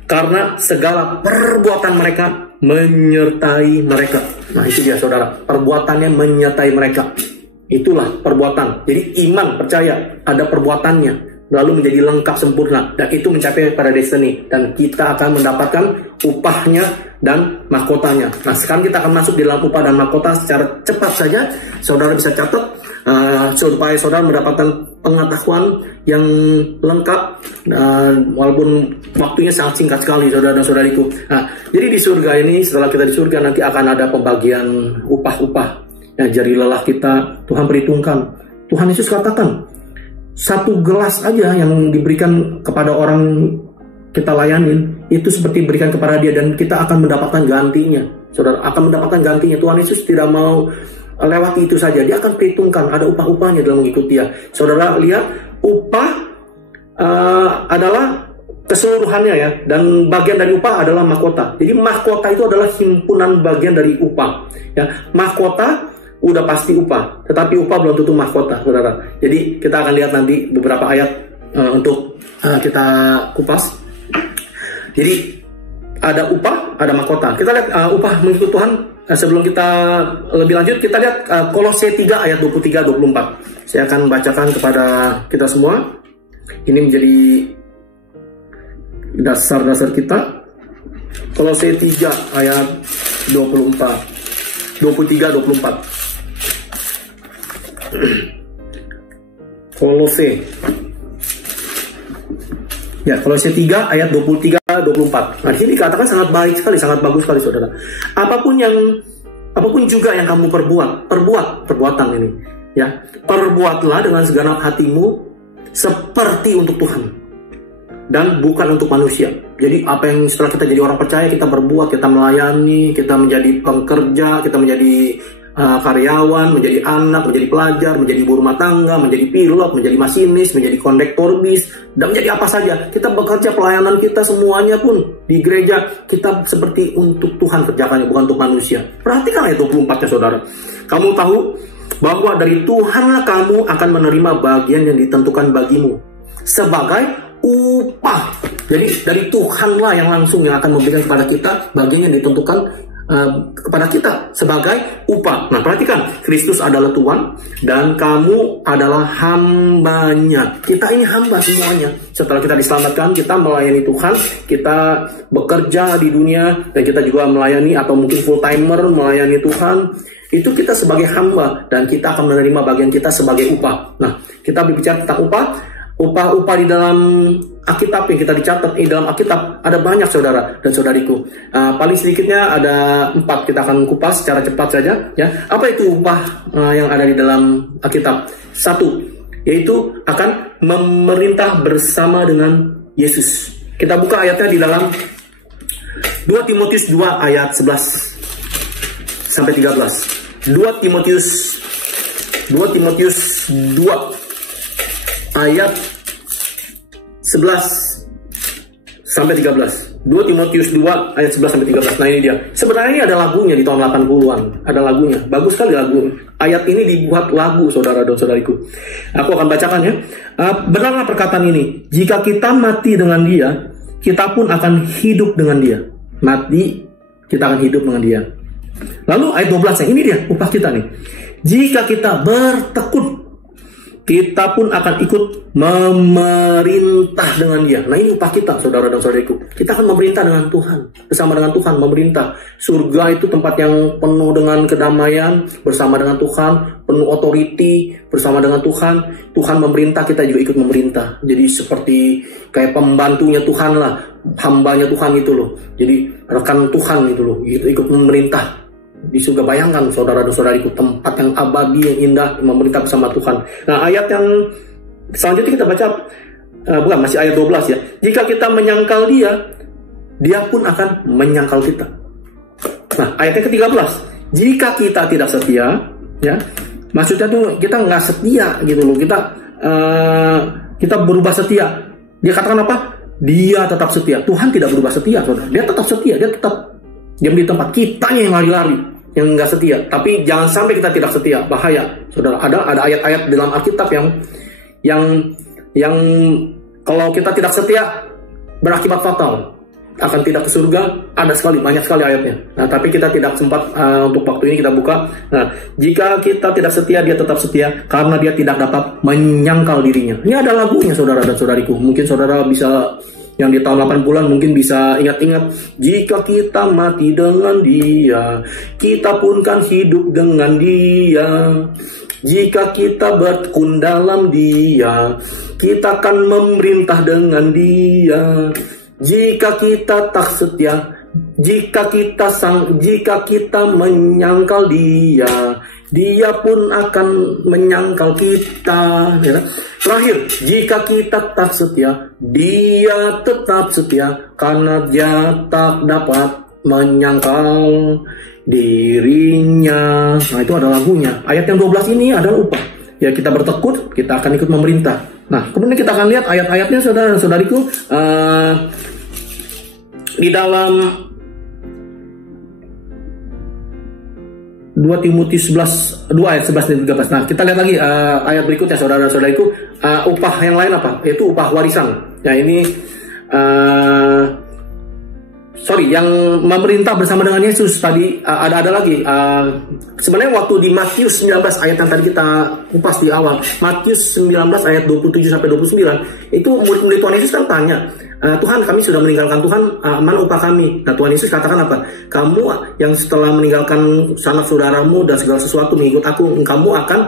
Karena segala perbuatan mereka menyertai mereka. Nah itu dia, saudara. Perbuatannya menyertai mereka. Itulah perbuatan. Jadi iman, percaya, ada perbuatannya, lalu menjadi lengkap sempurna, dan itu mencapai pada destiny, dan kita akan mendapatkan upahnya dan mahkotanya. Nah sekarang kita akan masuk di dalam upah dan mahkota secara cepat saja. Saudara bisa catat supaya saudara mendapatkan pengetahuan yang lengkap, walaupun waktunya sangat singkat sekali, saudara dan saudariku. Nah, jadi di surga ini, setelah kita di surga nanti akan ada pembagian upah-upah. Ya, jari lelah kita Tuhan perhitungkan. Tuhan Yesus katakan, satu gelas aja yang diberikan kepada orang kita layanin, itu seperti diberikan kepada dia, dan kita akan mendapatkan gantinya. Saudara akan mendapatkan gantinya. Tuhan Yesus tidak mau lewati itu saja. Dia akan perhitungkan, ada upah-upahnya dalam mengikuti dia. Saudara lihat, upah adalah keseluruhannya, ya, dan bagian dari upah adalah mahkota. Jadi mahkota itu adalah himpunan bagian dari upah. Ya, mahkota udah pasti upah, tetapi upah belum tentu mahkota, saudara. Jadi kita akan lihat nanti beberapa ayat untuk kita kupas. Jadi ada upah, ada mahkota. Kita lihat upah mengikut Tuhan. Sebelum kita lebih lanjut, kita lihat Kolose 3 ayat 23-24. Saya akan bacakan kepada kita semua. Ini menjadi dasar-dasar kita. Kolose 3 ayat 23-24. Kolose 3 ayat 23-24. Nah, ini dikatakan sangat baik sekali, sangat bagus sekali, saudara. Apapun juga yang kamu perbuatan ini, ya, perbuatlah dengan segenap hatimu seperti untuk Tuhan dan bukan untuk manusia. Jadi apa yang setelah kita jadi orang percaya, kita berbuat, kita melayani, kita menjadi pekerja, kita menjadi karyawan, menjadi anak, menjadi pelajar, menjadi ibu rumah tangga, menjadi pilot, menjadi masinis, menjadi kondektor bis, dan menjadi apa saja. Kita bekerja, pelayanan kita semuanya pun di gereja, kita seperti untuk Tuhan kerjakannya, bukan untuk manusia. Perhatikan ayat 24-nya, saudara. Kamu tahu bahwa dari Tuhanlah kamu akan menerima bagian yang ditentukan bagimu sebagai upah. Jadi dari Tuhanlah yang langsung yang akan memberikan kepada kita bagian yang ditentukan kepada kita sebagai upah. Nah, perhatikan, Kristus adalah Tuhan dan kamu adalah hambanya. Kita ini hamba semuanya. Setelah kita diselamatkan, kita melayani Tuhan, kita bekerja di dunia, dan kita juga melayani atau mungkin full timer melayani Tuhan. Itu kita sebagai hamba dan kita akan menerima bagian kita sebagai upah. Nah, kita berbicara tentang upah. Upah-upah di dalam Alkitab yang kita dicatat di dalam Alkitab ada banyak, saudara dan saudariku. Paling sedikitnya ada 4. Kita akan kupas secara cepat saja, ya. Apa itu upah yang ada di dalam Alkitab? 1, yaitu akan memerintah bersama dengan Yesus. Kita buka ayatnya di dalam 2 Timotius 2 ayat 11 sampai 13. 2 Timotius 2 ayat 11 sampai 13. 2 Timotius 2 ayat 11 sampai 13. Nah, ini dia. Sebenarnya ini ada lagunya di tahun 80-an. Ada lagunya. Bagus sekali lagu. Ayat ini dibuat lagu, saudara dan saudariku. Aku akan bacakan, ya. Benarlah perkataan ini. Jika kita mati dengan dia, kita pun akan hidup dengan dia. Mati, kita akan hidup dengan dia. Lalu ayat 12, ini dia upah kita nih. Jika kita bertekun, kita pun akan ikut memerintah dengan dia. Nah, ini upah kita, saudara dan saudariku. Kita akan memerintah dengan Tuhan. Bersama dengan Tuhan, memerintah. Surga itu tempat yang penuh dengan kedamaian. Bersama dengan Tuhan, penuh otoriti. Bersama dengan Tuhan. Tuhan memerintah, kita juga ikut memerintah. Jadi seperti kayak pembantunya Tuhan lah. Hambanya Tuhan itu loh. Jadi rekan Tuhan itu loh. Ikut memerintah di surga. Bayangkan, saudara dan saudariku, tempat yang abadi, yang indah, memerintah bersama Tuhan. Nah, ayat yang selanjutnya kita baca, masih ayat 12, ya. Jika kita menyangkal dia, dia pun akan menyangkal kita. Nah, ayat yang ke-13, jika kita tidak setia, ya, maksudnya tuh kita nggak setia gitu loh, kita berubah setia. Dia katakan apa? Dia tetap setia. Tuhan tidak berubah setia, saudara. Dia tetap setia, dia tetap diam di tempat. Kitanya yang lari-lari, yang nggak setia. Tapi jangan sampai kita tidak setia, bahaya, saudara. Ada ayat-ayat dalam Alkitab yang kalau kita tidak setia berakibat fatal, akan tidak ke surga. Ada banyak sekali ayatnya. Nah, tapi kita tidak sempat untuk waktu ini kita buka. Nah, jika kita tidak setia, dia tetap setia karena dia tidak dapat menyangkal dirinya. Ini ada lagunya, saudara dan saudariku. Mungkin saudara bisa, yang di tahun 80-an mungkin bisa ingat-ingat. Jika kita mati dengan dia, kita pun kan hidup dengan dia. Jika kita bertekun dalam dia, kita akan memerintah dengan dia. Jika kita tak setia, jika kita menyangkal dia, dia pun akan menyangkal kita. Ya. Terakhir, jika kita tak setia, dia tetap setia karena dia tak dapat menyangkal dirinya. Nah, itu ada lagunya. Ayat yang 12 ini adalah upah. Ya, kita bertekun, kita akan ikut memerintah. Nah, kemudian kita akan lihat ayat-ayatnya, saudara-saudariku, di dalam 2 Timotius 2 ayat 11 dan 13. Nah, kita lihat lagi ayat berikutnya, saudara-saudariku. Upah yang lain apa? Yaitu upah warisan. Nah, ini yang memerintah bersama dengan Yesus tadi ada lagi. Sebenarnya waktu di Matius 19 ayat yang tadi kita kupas di awal, Matius 19 ayat 27 sampai 29, itu murid-murid Tuhan Yesus kan tanya, Tuhan, kami sudah meninggalkan Tuhan, mana upah kami? Nah, Tuhan Yesus katakan apa? Kamu yang setelah meninggalkan sanak saudaramu dan segala sesuatu mengikut aku, kamu akan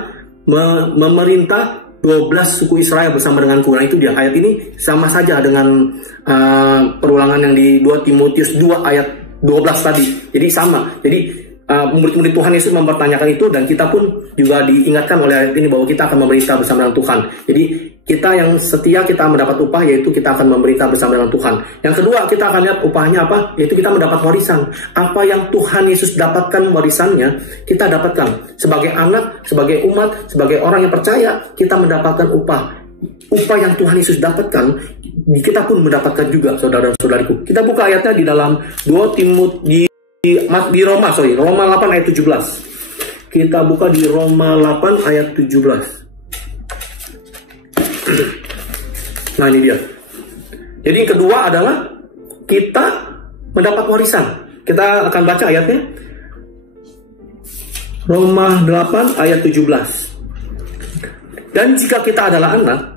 memerintah 12 suku Israel bersama denganku. Nah, itu dia, ayat ini sama saja dengan perulangan yang di 2 Timotius 2 ayat 12 tadi. Jadi sama. Jadi murid-murid Tuhan Yesus mempertanyakan itu, dan kita pun juga diingatkan oleh ayat ini bahwa kita akan memerintah bersama dengan Tuhan. Jadi kita yang setia, kita mendapat upah, yaitu kita akan memerintah bersama dengan Tuhan. Yang kedua, kita akan lihat upahnya apa, yaitu kita mendapat warisan. Apa yang Tuhan Yesus dapatkan warisannya, kita dapatkan. Sebagai anak, sebagai umat, sebagai orang yang percaya, kita mendapatkan upah. Upah yang Tuhan Yesus dapatkan, kita pun mendapatkan juga, saudara-saudariku. Kita buka ayatnya di dalam 2 Timotius di Roma 8 ayat 17. Kita buka di Roma 8 ayat 17. Nah, ini dia. Jadi yang kedua adalah kita mendapat warisan. Kita akan baca ayatnya. Roma 8 ayat 17. Dan jika kita adalah anak,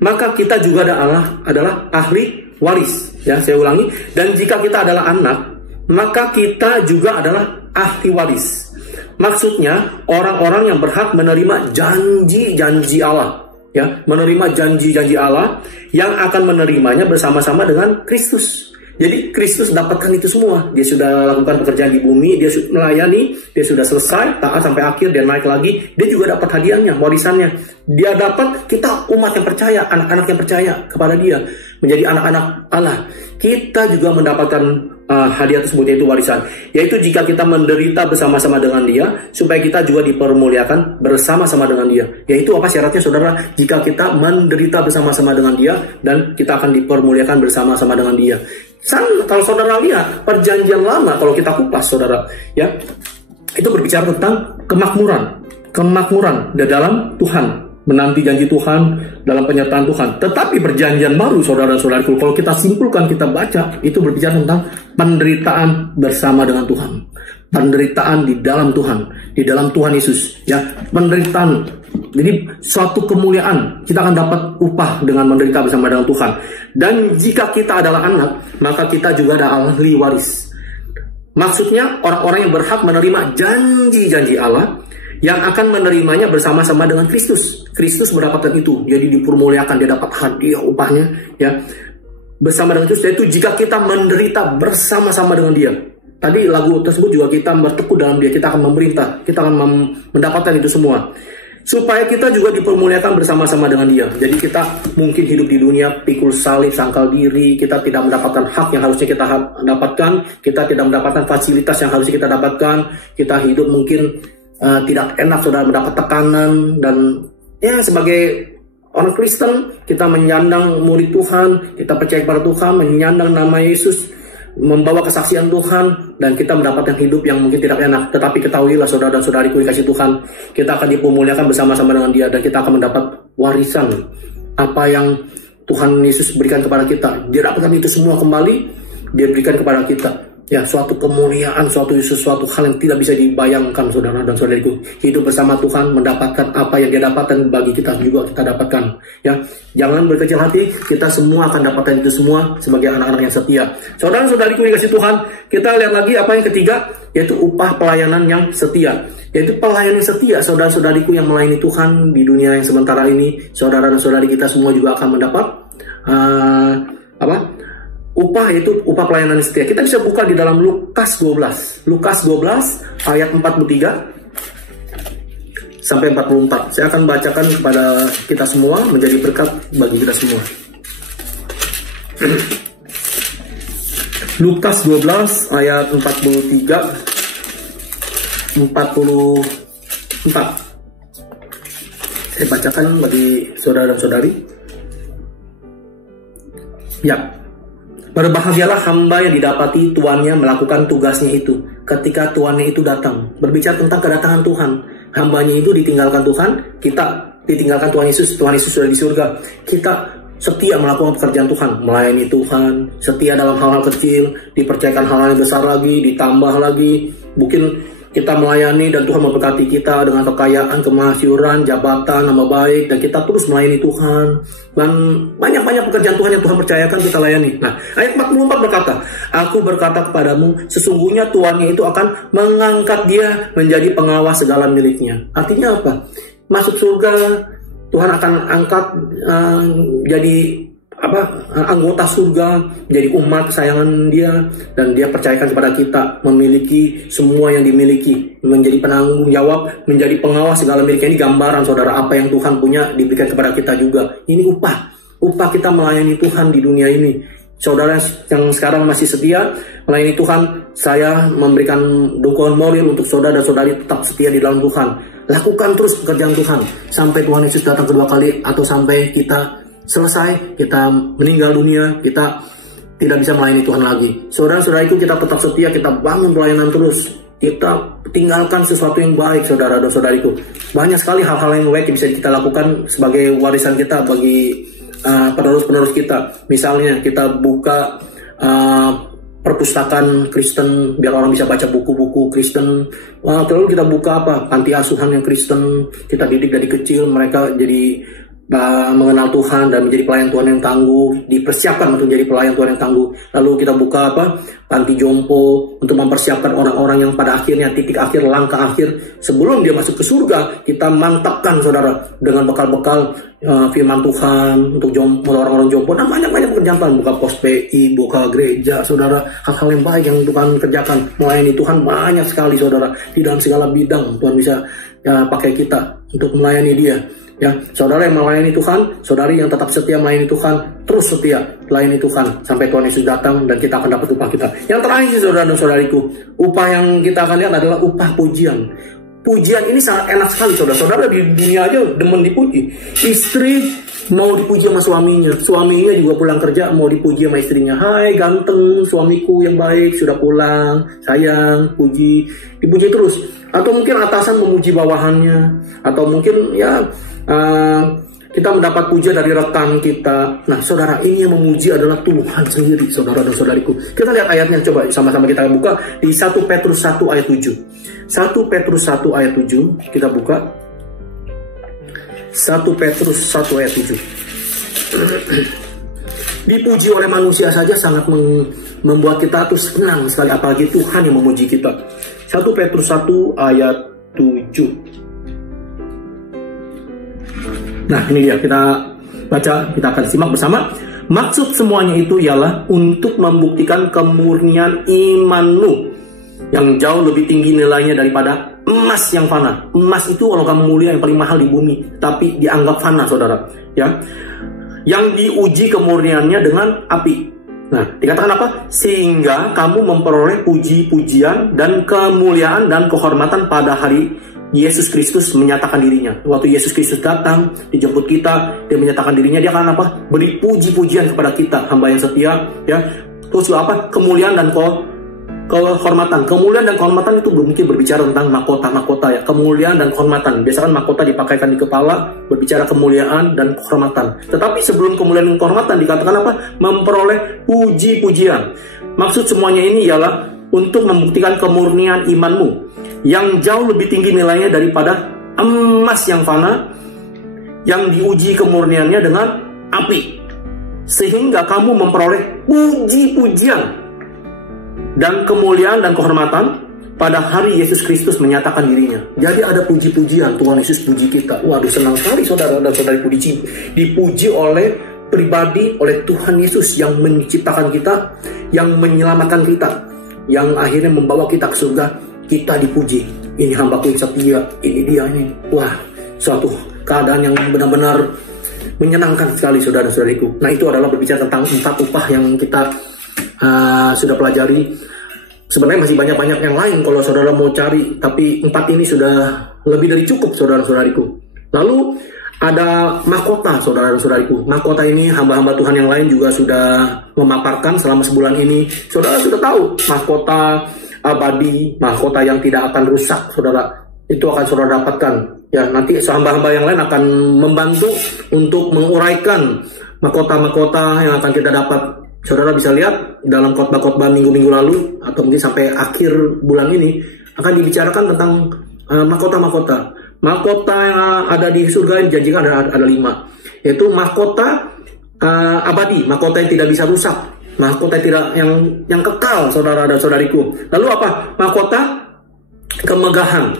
maka kita juga adalah ahli waris. Ya, saya ulangi. Dan jika kita adalah anak, maka kita juga adalah ahli waris. Maksudnya orang-orang yang berhak menerima janji-janji Allah. Ya, menerima janji-janji Allah yang akan menerimanya bersama-sama dengan Kristus. Jadi Kristus dapatkan itu semua. Dia sudah lakukan pekerjaan di bumi, dia sudah melayani, dia sudah selesai, taat sampai akhir, dia naik lagi. Dia juga dapat hadiahnya, warisannya. Dia dapat, kita umat yang percaya, anak-anak yang percaya kepada dia, menjadi anak-anak Allah. Kita juga mendapatkan hadiah tersebut, yaitu warisan. Yaitu jika kita menderita bersama-sama dengan dia, supaya kita juga dipermuliakan bersama-sama dengan dia. Yaitu apa syaratnya, saudara? Jika kita menderita bersama-sama dengan dia, dan kita akan dipermuliakan bersama-sama dengan dia. Kalau saudara lihat perjanjian lama, kalau kita kupas, saudara, ya, itu berbicara tentang kemakmuran di dalam Tuhan, menanti janji Tuhan dalam penyertaan Tuhan. Tetapi perjanjian baru, saudara-saudaraku, kalau kita simpulkan, kita baca, itu berbicara tentang penderitaan bersama dengan Tuhan, penderitaan di dalam Tuhan, di dalam Tuhan Yesus, ya, penderitaan. Jadi suatu kemuliaan, kita akan dapat upah dengan menderita bersama dengan Tuhan. Dan jika kita adalah anak, maka kita juga ada ahli waris. Maksudnya orang-orang yang berhak menerima janji-janji Allah, yang akan menerimanya bersama-sama dengan Kristus. Kristus mendapatkan itu, jadi dipermuliakan, dia dapat hadiah upahnya, ya, bersama dengan Kristus. Yaitu jika kita menderita bersama-sama dengan dia. Tadi lagu tersebut juga kita bertekuk dalam dia, kita akan memerintah, kita akan mendapatkan itu semua. Supaya kita juga dipermuliakan bersama-sama dengan dia. Jadi kita mungkin hidup di dunia pikul salib, sangkal diri, kita tidak mendapatkan hak yang harusnya kita dapatkan, kita tidak mendapatkan fasilitas yang harusnya kita dapatkan, kita hidup mungkin tidak enak, saudara, mendapat tekanan, dan ya, sebagai orang Kristen kita menyandang murid Tuhan, kita percaya kepada Tuhan, menyandang nama Yesus, membawa kesaksian Tuhan, dan kita mendapatkan hidup yang mungkin tidak enak. Tetapi ketahuilah, saudara dan saudariku dikasih Tuhan, kita akan dipermuliakan bersama-sama dengan dia, dan kita akan mendapat warisan apa yang Tuhan Yesus berikan kepada kita. Dia dapatkan itu semua kembali, dia berikan kepada kita. Ya, suatu kemuliaan, sesuatu hal yang tidak bisa dibayangkan, saudara dan saudariku. Hidup bersama Tuhan, mendapatkan apa yang dia dapatkan, bagi kita juga kita dapatkan. Ya, jangan berkecil hati, kita semua akan dapatkan itu semua sebagai anak-anak yang setia. Saudara dan saudariku dikasih Tuhan, kita lihat lagi apa yang ketiga, yaitu upah pelayanan yang setia. Yaitu pelayanan yang setia, saudara-saudariku yang melayani Tuhan di dunia yang sementara ini. Saudara dan saudari kita semua juga akan mendapat upah, yaitu upah pelayanan setia. Kita bisa buka di dalam Lukas 12. Lukas 12 ayat 43 sampai 44. Saya akan bacakan kepada kita semua, menjadi berkat bagi kita semua. Lukas 12 ayat 43 44. Saya bacakan bagi saudara dan saudari. Ya. Berbahagialah hamba yang didapati tuannya melakukan tugasnya itu ketika tuannya itu datang. Berbicara tentang kedatangan Tuhan. Hambanya itu ditinggalkan Tuhan, kita ditinggalkan Tuhan Yesus sudah di surga. Kita setia melakukan pekerjaan Tuhan, melayani Tuhan, setia dalam hal-hal kecil, dipercayakan hal-hal yang besar lagi, ditambah lagi. Mungkin kita melayani dan Tuhan memberkati kita dengan kekayaan, kemasyuran, jabatan, nama baik, dan kita terus melayani Tuhan. Dan banyak-banyak pekerjaan Tuhan yang Tuhan percayakan kita layani. Nah, ayat 44 berkata, aku berkata kepadamu, sesungguhnya tuannya itu akan mengangkat dia menjadi pengawas segala miliknya. Artinya apa? Masuk surga, Tuhan akan angkat jadi anggota surga, menjadi umat kesayangan dia, dan dia percayakan kepada kita memiliki semua yang dimiliki, menjadi penanggung jawab, menjadi pengawas segala miliknya. Ini gambaran saudara apa yang Tuhan punya diberikan kepada kita juga. Ini upah kita melayani Tuhan di dunia ini. Saudara yang sekarang masih setia melayani Tuhan, saya memberikan dukungan moral untuk saudara dan saudari tetap setia di dalam Tuhan. Lakukan terus pekerjaan Tuhan sampai Tuhan Yesus datang kedua kali, atau sampai kita selesai, kita meninggal dunia, kita tidak bisa melayani Tuhan lagi. Saudara-saudariku, kita tetap setia, kita bangun pelayanan terus, kita tinggalkan sesuatu yang baik, saudara dan saudariku. Banyak sekali hal-hal yang baik yang bisa kita lakukan sebagai warisan kita bagi penerus-penerus kita. Misalnya kita buka perpustakaan Kristen biar orang bisa baca buku-buku Kristen. Lalu kita buka panti asuhan yang Kristen, kita didik dari kecil mereka jadi mengenal Tuhan dan menjadi pelayan Tuhan yang tangguh, dipersiapkan untuk menjadi pelayan Tuhan yang tangguh. Lalu kita buka panti jompo untuk mempersiapkan orang-orang yang pada akhirnya titik akhir, langkah akhir sebelum dia masuk ke surga, kita mantapkan saudara dengan bekal-bekal firman Tuhan untuk orang-orang jompo. Dan banyak-banyak pekerjaan, buka pos PI, buka gereja, saudara. Hal-hal yang baik yang Tuhan kerjakan, melayani Tuhan banyak sekali saudara. Di dalam segala bidang Tuhan bisa pakai kita untuk melayani dia. Ya, saudara yang melayani Tuhan, saudari yang tetap setia melayani Tuhan, terus setia melayani Tuhan sampai Tuhan Yesus datang dan kita akan dapat upah kita. Yang terakhir saudara dan saudariku, upah yang kita akan lihat adalah upah pujian. Pujian ini sangat enak sekali saudara. Saudara di dunia aja demen dipuji. Istri mau dipuji sama suaminya juga pulang kerja mau dipuji sama istrinya. Hai ganteng suamiku yang baik, sudah pulang, sayang, puji, dipuji terus. Atau mungkin atasan memuji bawahannya, atau mungkin kita mendapat pujian dari rekan kita. Nah saudara, ini yang memuji adalah Tuhan sendiri, saudara dan saudariku. Kita lihat ayatnya, coba sama-sama kita buka di 1 Petrus 1 ayat 7. 1 Petrus 1 ayat 7 kita buka. 1 Petrus 1 ayat 7. Dipuji oleh manusia saja sangat membuat kita tuh senang sekali, apalagi Tuhan yang memuji kita. 1 Petrus 1 ayat 7. Nah ini dia, kita baca, kita akan simak bersama. Maksud semuanya itu ialah untuk membuktikan kemurnian imanmu yang jauh lebih tinggi nilainya daripada emas yang fana. Emas itu logam mulia yang paling mahal di bumi, tapi dianggap fana saudara, ya. Yang diuji kemurniannya dengan api. Nah, dikatakan apa? Sehingga kamu memperoleh puji-pujian dan kemuliaan dan kehormatan pada hari Yesus Kristus menyatakan dirinya. Waktu Yesus Kristus datang, dijemput kita, dia menyatakan dirinya, dia akan beri puji-pujian kepada kita, hamba yang setia, ya. Terus kemuliaan dan kehormatan. Kemuliaan dan kehormatan itu mungkin berbicara tentang mahkota-mahkota, ya. Kemuliaan dan kehormatan. Biasanya mahkota dipakaikan di kepala, berbicara kemuliaan dan kehormatan. Tetapi sebelum kemuliaan dan kehormatan dikatakan memperoleh puji-pujian. Maksud semuanya ini ialah untuk membuktikan kemurnian imanmu yang jauh lebih tinggi nilainya daripada emas yang fana, yang diuji kemurniannya dengan api, sehingga kamu memperoleh puji-pujian dan kemuliaan dan kehormatan pada hari Yesus Kristus menyatakan dirinya. Jadi ada puji-pujian, Tuhan Yesus puji kita. Waduh, senang sekali saudara dan saudari dipuji oleh pribadi, oleh Tuhan Yesus yang menciptakan kita, yang menyelamatkan kita, yang akhirnya membawa kita ke surga. Kita dipuji, ini hambaku yang setia, ini dia, ini. Wah, suatu keadaan yang benar-benar menyenangkan sekali saudara-saudariku. Nah itu adalah berbicara tentang 4 upah yang kita sudah pelajari. Sebenarnya masih banyak-banyak yang lain kalau saudara mau cari, tapi 4 ini sudah lebih dari cukup saudara-saudariku. Lalu ada mahkota saudara-saudariku. Mahkota ini hamba-hamba Tuhan yang lain juga sudah memaparkan selama sebulan ini. Saudara sudah tahu mahkota abadi, mahkota yang tidak akan rusak, saudara. Itu akan saudara dapatkan. Ya, nanti hamba-hamba yang lain akan membantu untuk menguraikan mahkota-mahkota yang akan kita dapat. Saudara bisa lihat dalam khotbah-khotbah minggu-minggu lalu atau mungkin sampai akhir bulan ini akan dibicarakan tentang mahkota-mahkota. Mahkota yang ada di surga yang dijanjikan ada 5, yaitu mahkota abadi, mahkota yang tidak bisa rusak, mahkota yang kekal, saudara dan saudariku. Lalu apa? Mahkota kemegahan,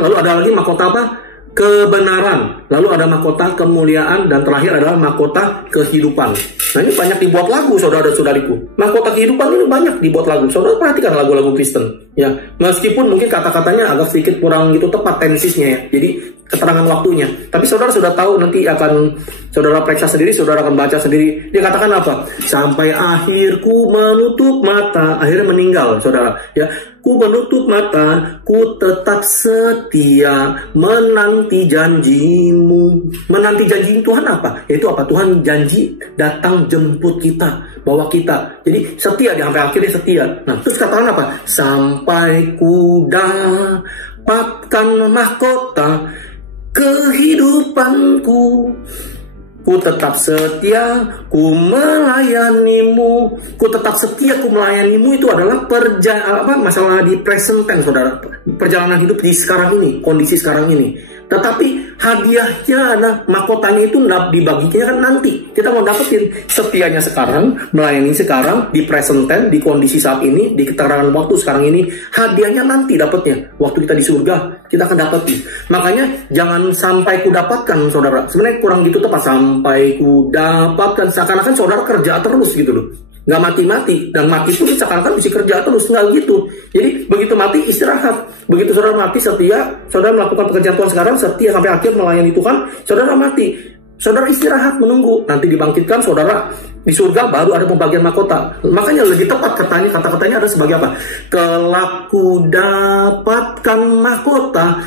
lalu ada lagi mahkota apa? Kebenaran, lalu ada mahkota kemuliaan, dan terakhir adalah mahkota kehidupan. Nah, ini banyak dibuat lagu, saudara dan saudariku. Mahkota kehidupan ini banyak dibuat lagu. Saudara perhatikan lagu-lagu Kristen, ya. Meskipun mungkin kata-katanya agak sedikit kurang gitu tepat tensisnya, ya. Jadi keterangan waktunya. Tapi saudara sudah tahu, nanti akan saudara periksa sendiri, saudara akan baca sendiri. Dia katakan apa? Sampai akhirku menutup mata, akhirnya meninggal, saudara. Ya, ku menutup mata, ku tetap setia menanti janjimu. Menanti janji Tuhan apa? Yaitu apa? Tuhan janji datang jemput kita, bawa kita. Jadi setia, dia sampai akhirnya setia. Nah, terus katakan apa? Sampai ku dapatkan mahkota kehidupanku, ku tetap setia, ku melayanimu. Ku tetap setia, ku melayanimu itu adalah masalah di present tense, saudara. Perjalanan hidup di sekarang ini, kondisi sekarang ini. Tetapi hadiahnya adalah mahkotanya itu dibaginya kan nanti. Kita mau dapetin setianya sekarang, melayani sekarang, di present tense, di kondisi saat ini, di keterangan waktu sekarang ini. Hadiahnya nanti dapatnya. Waktu kita di surga, kita akan dapetin. Makanya jangan sampai ku dapatkan, saudara. Sebenarnya kurang gitu tepat. Sampai ku dapatkan, seakan-akan saudara kerja terus gitu loh. Nggak mati-mati, dan mati pun seakan-akan bisa kerja terus, nggak gitu. Jadi begitu mati istirahat, begitu saudara mati setia, saudara melakukan pekerjaan Tuhan sekarang, setia sampai akhir melayani Tuhan, saudara mati, saudara istirahat menunggu, nanti dibangkitkan saudara di surga, baru ada pembagian mahkota. Makanya lebih tepat kata-katanya ada sebagai apa? Kelak ku dapatkan mahkota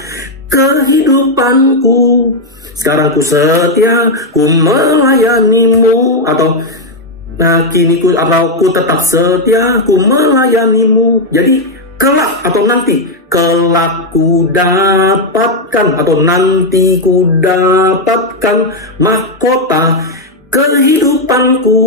kehidupanku, sekarang ku setia, ku melayanimu, atau nah, kini ku tetap setia, ku melayanimu. Jadi kelak atau nanti, kelak ku dapatkan atau nanti ku dapatkan mahkota kehidupanku,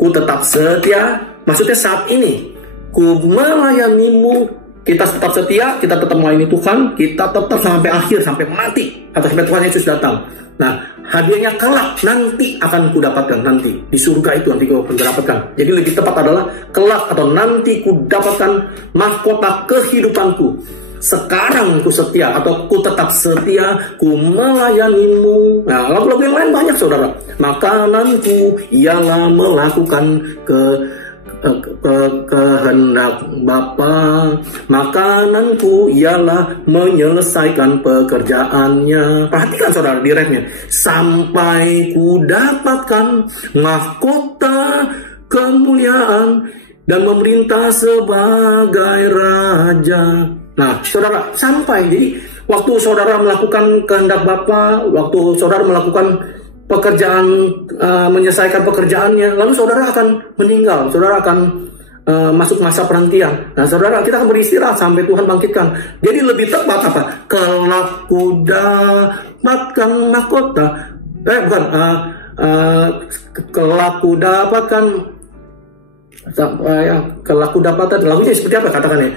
ku tetap setia. Maksudnya saat ini ku melayanimu. Kita tetap setia, kita tetap melayani Tuhan, kita tetap sampai akhir, sampai mati, atau sampai Tuhan Yesus datang. Nah, hadiahnya kelak nanti akan ku dapatkan, nanti di surga itu nanti ku dapatkan. Jadi lebih tepat adalah kelak atau nanti ku dapatkan mahkota kehidupanku. Sekarang ku setia atau ku tetap setia, ku melayanimu. Nah, lagu-lagu yang lain banyak, saudara. Makananku ialah melakukan kehendak Bapa, makananku ialah menyelesaikan pekerjaannya. Perhatikan saudara di refnya. Sampai ku dapatkan mahkota kemuliaan dan memerintah sebagai raja. Nah, saudara, sampai. Jadi waktu saudara melakukan kehendak Bapa, waktu saudara melakukan pekerjaan, menyelesaikan pekerjaannya, lalu saudara akan meninggal, saudara akan masuk masa penantian. Nah, saudara, kita akan beristirahat sampai Tuhan bangkitkan. Jadi lebih tepat apa? Kelak ku dapatkan mahkota, kelak ku dapatkan, kelak ku dapatkan, lagunya seperti apa katakannya?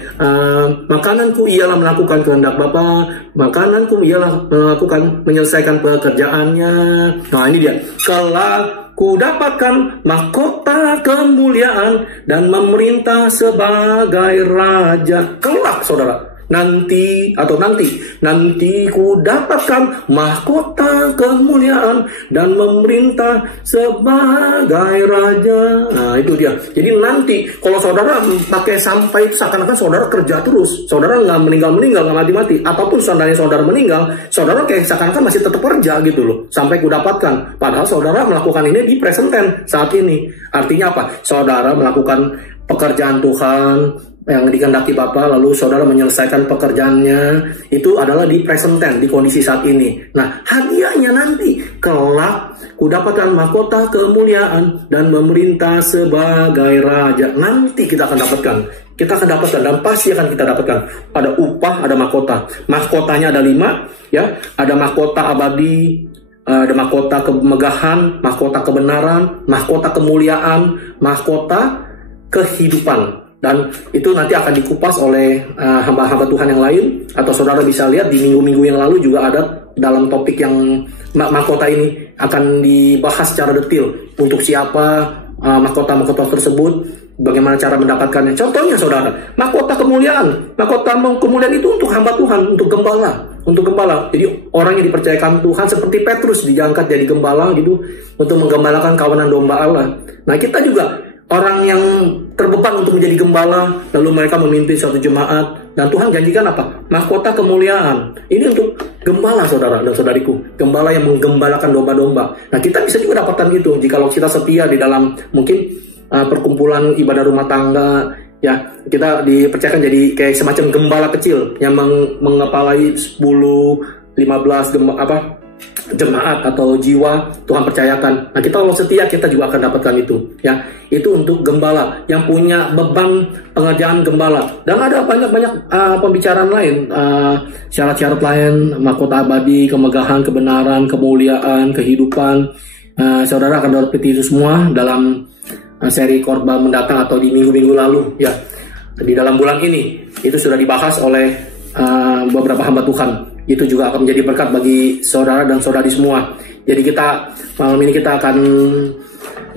Makananku ialah melakukan kehendak Bapa, makananku ialah menyelesaikan pekerjaannya. Nah, ini dia. Kelak ku dapatkan mahkota kemuliaan dan memerintah sebagai raja. Kelak, saudara. Nanti ku dapatkan mahkota kemuliaan dan memerintah sebagai raja. Nah, itu dia. Jadi nanti kalau saudara pakai sampai, seakan-akan saudara kerja terus, saudara nggak meninggal, nggak mati. Apapun seandainya saudara meninggal, saudara kayak seakan-akan masih tetap kerja gitu loh, sampai ku dapatkan. Padahal saudara melakukan ini di present tense saat ini. Artinya apa? Saudara melakukan pekerjaan Tuhan yang dikehendaki Bapa, lalu saudara menyelesaikan pekerjaannya, itu adalah di present tense, di kondisi saat ini. Nah, hadiahnya nanti kelak ku dapatkan mahkota kemuliaan dan memerintah sebagai raja. Nanti kita akan dapatkan dan pasti akan kita dapatkan. Ada upah, ada mahkota. Mahkotanya ada 5, ya. Ada mahkota abadi, ada mahkota kemegahan, mahkota kebenaran, mahkota kemuliaan, mahkota kehidupan. Dan itu nanti akan dikupas oleh hamba-hamba Tuhan yang lain, atau saudara bisa lihat di minggu-minggu yang lalu juga ada dalam topik yang mahkota ini akan dibahas secara detail untuk siapa mahkota-mahkota tersebut, bagaimana cara mendapatkannya. Contohnya saudara, mahkota kemuliaan. Mahkota kemuliaan itu untuk hamba Tuhan, untuk gembala. Jadi orang yang dipercayakan Tuhan seperti Petrus diangkat jadi gembala gitu untuk menggembalakan kawanan domba Allah. Nah, kita juga orang yang terbeban untuk menjadi gembala, lalu mereka memimpin suatu jemaat, dan Tuhan janjikan apa? Mahkota kemuliaan. Ini untuk gembala saudara dan saudariku, gembala yang menggembalakan domba-domba. Nah, kita bisa juga dapatkan itu jikalau kita setia di dalam mungkin perkumpulan ibadah rumah tangga, ya, kita dipercayakan jadi kayak semacam gembala kecil yang mengepalai 10, 15 jemaat atau jiwa Tuhan percayakan. Nah, kita kalau setia, kita juga akan dapatkan itu, ya. Itu untuk gembala yang punya beban pengerjaan gembala. Dan ada banyak pembicaraan lain, syarat-syarat lain, mahkota abadi, kemegahan, kebenaran, kemuliaan, kehidupan. Saudara akan dapat itu semua dalam seri khotbah mendatang atau di minggu-minggu lalu, ya. Di dalam bulan ini itu sudah dibahas oleh beberapa hamba Tuhan. Itu juga akan menjadi berkat bagi saudara dan saudari semua. Jadi kita malam ini kita akan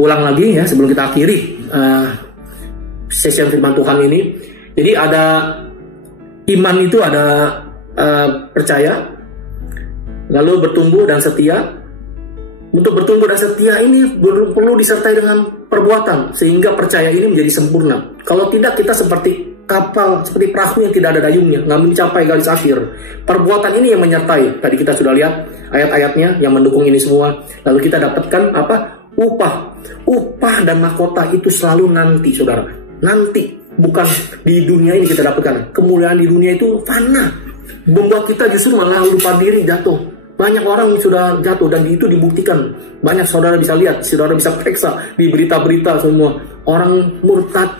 ulang lagi, ya, sebelum kita akhiri sesi firman Tuhan ini. Jadi ada iman itu ada percaya, lalu bertumbuh dan setia. Untuk bertumbuh dan setia ini perlu disertai dengan perbuatan sehingga percaya ini menjadi sempurna. Kalau tidak, kita seperti kapal, seperti perahu yang tidak ada dayungnya, nggak mencapai garis akhir. Perbuatan ini yang menyertai. Tadi kita sudah lihat ayat-ayatnya yang mendukung ini semua. Lalu kita dapatkan apa? Upah dan mahkota itu selalu nanti, saudara. Nanti, bukan di dunia ini kita dapatkan. Kemuliaan di dunia itu fana, membuat kita justru malah lupa diri, jatuh. Banyak orang sudah jatuh dan itu dibuktikan. Banyak saudara bisa lihat, saudara bisa periksa di berita-berita semua. Orang murtad,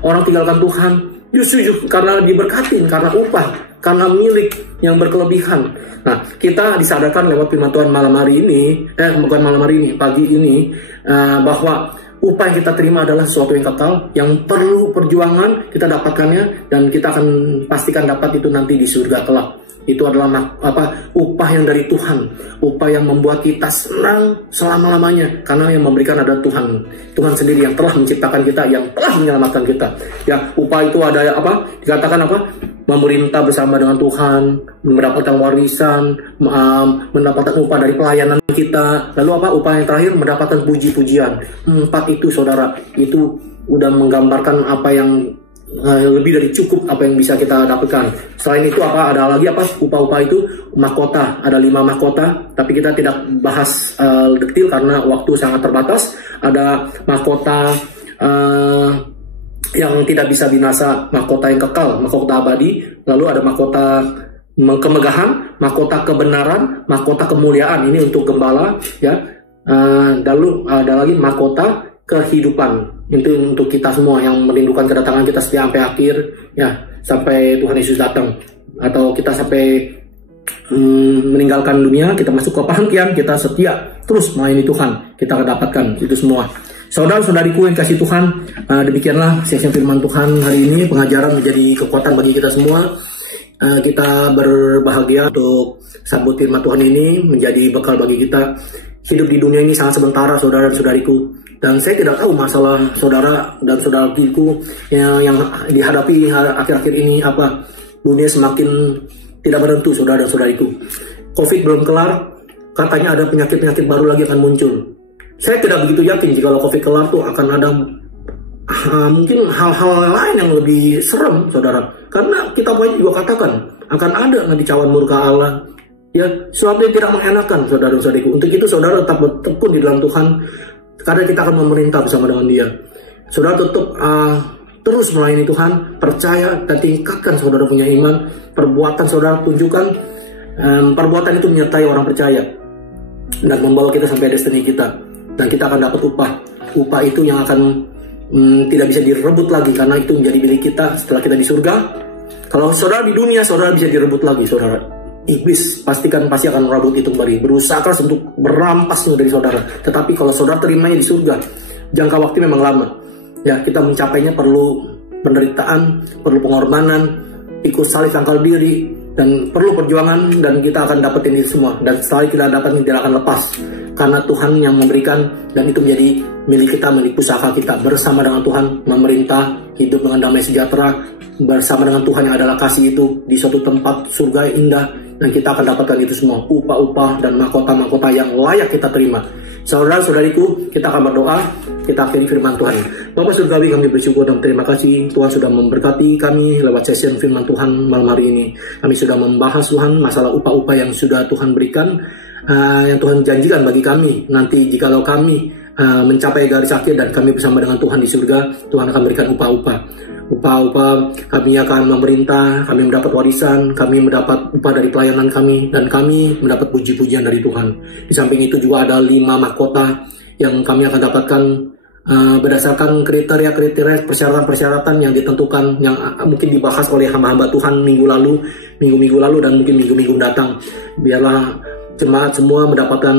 orang tinggalkan Tuhan, justru karena diberkatin, karena upah, karena milik yang berkelebihan. Nah, kita disadarkan lewat firman Tuhan malam hari ini, pagi ini, bahwa upah yang kita terima adalah sesuatu yang kekal, yang perlu perjuangan, kita dapatkannya, dan kita akan pastikan dapat itu nanti di surga kelak. Itu adalah upah yang dari Tuhan, upah yang membuat kita senang selama-lamanya, karena yang memberikan adalah Tuhan sendiri yang telah menciptakan kita, yang telah menyelamatkan kita. Ya, upah itu ada dikatakan memerintah bersama dengan Tuhan, mendapatkan warisan, mendapatkan upah dari pelayanan kita. Lalu upah yang terakhir mendapatkan puji-pujian. 4 itu saudara, itu udah menggambarkan apa yang lebih dari cukup apa yang bisa kita dapatkan. Selain itu ada lagi upah-upah itu mahkota, ada 5 mahkota, tapi kita tidak bahas detail karena waktu sangat terbatas. Ada mahkota yang tidak bisa binasa, mahkota yang kekal, mahkota abadi. Lalu ada mahkota kemegahan, mahkota kebenaran, mahkota kemuliaan, ini untuk gembala, ya. Lalu ada lagi mahkota kehidupan, itu untuk kita semua yang merindukan kedatangan kita setia sampai akhir, ya, sampai Tuhan Yesus datang, atau kita sampai meninggalkan dunia, kita masuk ke penantian, kita setia terus melayani Tuhan, kita akan dapatkan itu semua. Saudara-saudariku yang kasih Tuhan, demikianlah sesi firman Tuhan hari ini. Pengajaran menjadi kekuatan bagi kita semua. Kita berbahagia untuk sambut firman Tuhan ini menjadi bekal bagi kita. Hidup di dunia ini sangat sementara, saudara dan saudariku. Dan saya tidak tahu masalah saudara dan saudariku yang dihadapi akhir-akhir ini apa. Dunia semakin tidak menentu, saudara dan saudariku. Covid belum kelar, katanya ada penyakit-penyakit baru lagi akan muncul. Saya tidak begitu yakin jika kalau Covid kelar tuh akan ada mungkin hal-hal lain yang lebih serem, saudara. Karena kita banyak juga katakan akan ada nanti cawan murka Allah. Ya, sesuatu yang tidak mengenakan, saudara dan saudariku. Untuk itu saudara tetap bertekun di dalam Tuhan, karena kita akan memerintah bersama dengan Dia. Saudara tetap terus melayani Tuhan, percaya dan tingkatkan saudara punya iman. Perbuatan saudara tunjukkan, perbuatan itu menyertai orang percaya dan membawa kita sampai destiny kita. Dan kita akan dapat upah itu yang akan tidak bisa direbut lagi, karena itu menjadi milik kita setelah kita di surga. Kalau saudara di dunia, saudara bisa direbut lagi, saudara. iblis pasti akan merabut itu kembali, berusaha keras untuk merampasnya dari saudara. Tetapi kalau saudara terimanya di surga, jangka waktu memang lama. Ya, kita mencapainya perlu penderitaan, perlu pengorbanan, ikut salib sangkal diri, dan perlu perjuangan, dan kita akan dapetin itu semua. Dan setelah kita dapetin, tidak akan lepas, karena Tuhan yang memberikan, dan itu menjadi milik kita, milik pusaka kita. Bersama dengan Tuhan memerintah, hidup dengan damai sejahtera bersama dengan Tuhan yang adalah kasih itu di suatu tempat surga yang indah, dan kita akan dapatkan itu semua, upah-upah dan mahkota-mahkota yang layak kita terima. Saudara-saudariku, kita akan berdoa, kita akhiri firman Tuhan. Bapak Surgawi, kami bersyukur dan terima kasih Tuhan sudah memberkati kami lewat session firman Tuhan malam hari ini. Kami sudah membahas Tuhan masalah upah-upah yang sudah Tuhan berikan, yang Tuhan janjikan bagi kami. Nanti jikalau kami mencapai garis akhir dan kami bersama dengan Tuhan di surga, Tuhan akan berikan upah-upah. Upah-upah kami akan memerintah, kami mendapat warisan, kami mendapat upah dari pelayanan kami, dan kami mendapat puji-pujian dari Tuhan. Di samping itu juga ada 5 mahkota yang kami akan dapatkan berdasarkan kriteria-kriteria persyaratan-persyaratan yang ditentukan, yang mungkin dibahas oleh hamba-hamba Tuhan minggu lalu dan mungkin minggu-minggu datang. Biarlah jemaat semua mendapatkan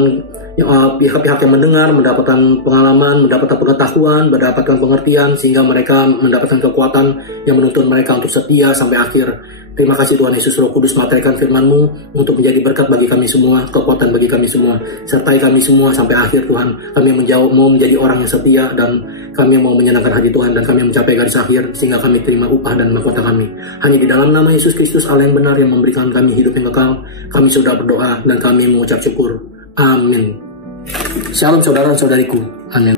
pihak-pihak yang mendengar, mendapatkan pengalaman, mendapatkan pengetahuan, mendapatkan pengertian, sehingga mereka mendapatkan kekuatan yang menuntun mereka untuk setia sampai akhir. Terima kasih Tuhan Yesus, Roh Kudus, mataikan firman-Mu untuk menjadi berkat bagi kami semua, kekuatan bagi kami semua. Sertai kami semua sampai akhir Tuhan. Kami mau menjadi orang yang setia, dan kami mau menyenangkan hati Tuhan, dan kami mencapai garis akhir sehingga kami terima upah dan mahkota kami. Hanya di dalam nama Yesus Kristus Allah yang benar yang memberikan kami hidup yang kekal, kami sudah berdoa dan kami mengucap syukur. Amin. Shalom saudara-saudariku. Amin.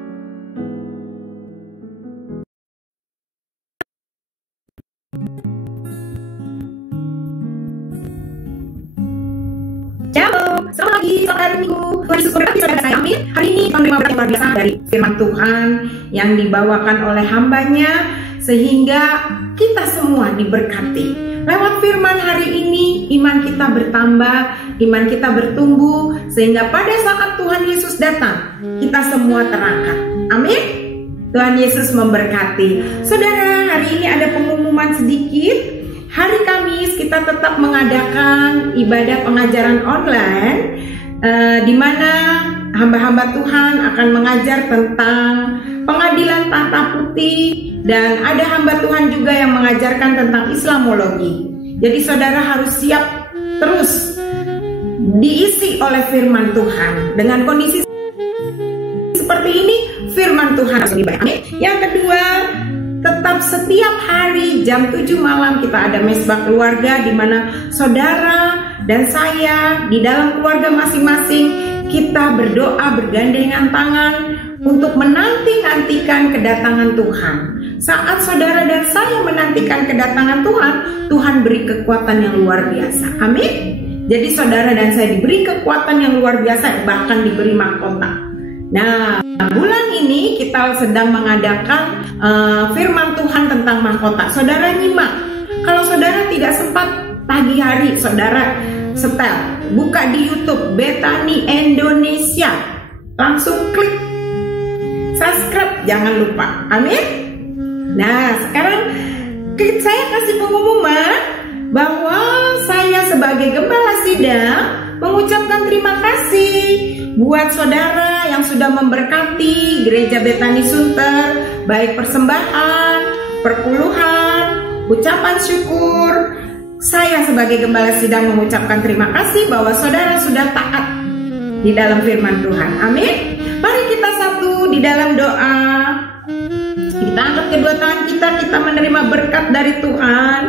Shalom, selamat pagi, selamat hari Minggu. Tuhan Yesus berkati saudara saya, amin. Hari ini kita menerima berkat yang luar biasa dari firman Tuhan yang dibawakan oleh hambanya, sehingga kita semua diberkati. Lewat firman hari ini, iman kita bertambah, iman kita bertumbuh, sehingga pada saat Tuhan Yesus datang, kita semua terangkat. Amin. Tuhan Yesus memberkati. Saudara, hari ini ada pengumuman sedikit. Hari Kamis kita tetap mengadakan ibadah pengajaran online, di mana hamba-hamba Tuhan akan mengajar tentang pengadilan tahta putih, dan ada hamba Tuhan juga yang mengajarkan tentang Islamologi. Jadi saudara harus siap terus diisi oleh firman Tuhan. Dengan kondisi seperti ini, firman Tuhan harus lebih baik. Amin. Yang kedua, tetap setiap hari jam 7 malam kita ada mesbah keluarga, di mana saudara dan saya di dalam keluarga masing-masing kita berdoa bergandengan tangan untuk menanti-nantikan kedatangan Tuhan. Saat saudara dan saya menantikan kedatangan Tuhan, Tuhan beri kekuatan yang luar biasa. Amin. Jadi saudara dan saya diberi kekuatan yang luar biasa, bahkan diberi mahkota. Nah, bulan ini kita sedang mengadakan firman Tuhan tentang mahkota. Saudara nyimak. Kalau saudara tidak sempat pagi hari, saudara setel, buka di YouTube Betani Indonesia, langsung klik subscribe, jangan lupa. Amin. Nah, sekarang saya kasih pengumuman bahwa saya sebagai gembala sidang mengucapkan terima kasih buat saudara yang sudah memberkati Gereja Betani Sunter, baik persembahan, perpuluhan, ucapan syukur. Saya sebagai gembala sidang mengucapkan terima kasih bahwa saudara sudah taat di dalam firman Tuhan. Amin. Mari kita satu di dalam doa. Kita angkat kedua tangan kita menerima berkat dari Tuhan.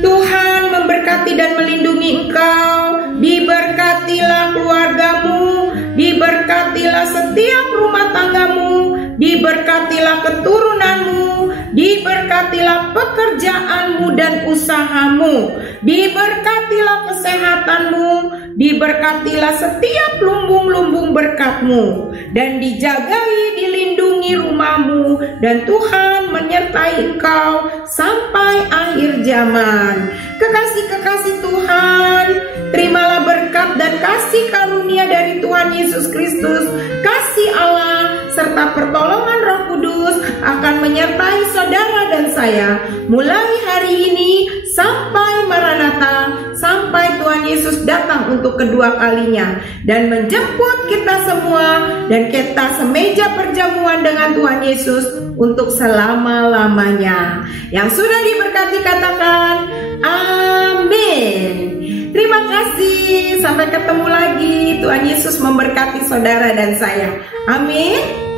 Tuhan memberkati dan melindungi engkau. Diberkatilah keluargamu, diberkatilah setiap rumah tanggamu, diberkatilah keturunanmu, diberkatilah pekerjaanmu dan usahamu, diberkatilah kesehatanmu, diberkatilah setiap lumbung-lumbung berkatmu, dan dijagai, dilindungi rumahmu, dan Tuhan menyertai engkau sampai akhir zaman. Kekasih-kekasih Tuhan, terimalah berkat dan kasih karunia dari Tuhan Yesus Kristus, kasih Allah, serta pertolongan Roh Kudus akan menyertai saudara dan saya mulai hari ini sampai Maranatha, sampai Tuhan Yesus datang untuk kedua kalinya dan menjemput kita semua dan kita semeja perjamuan dengan Tuhan Yesus untuk selama-lamanya. Yang sudah diberkati katakan amin. Terima kasih, sampai ketemu lagi. Tuhan Yesus memberkati saudara dan saya. Amin.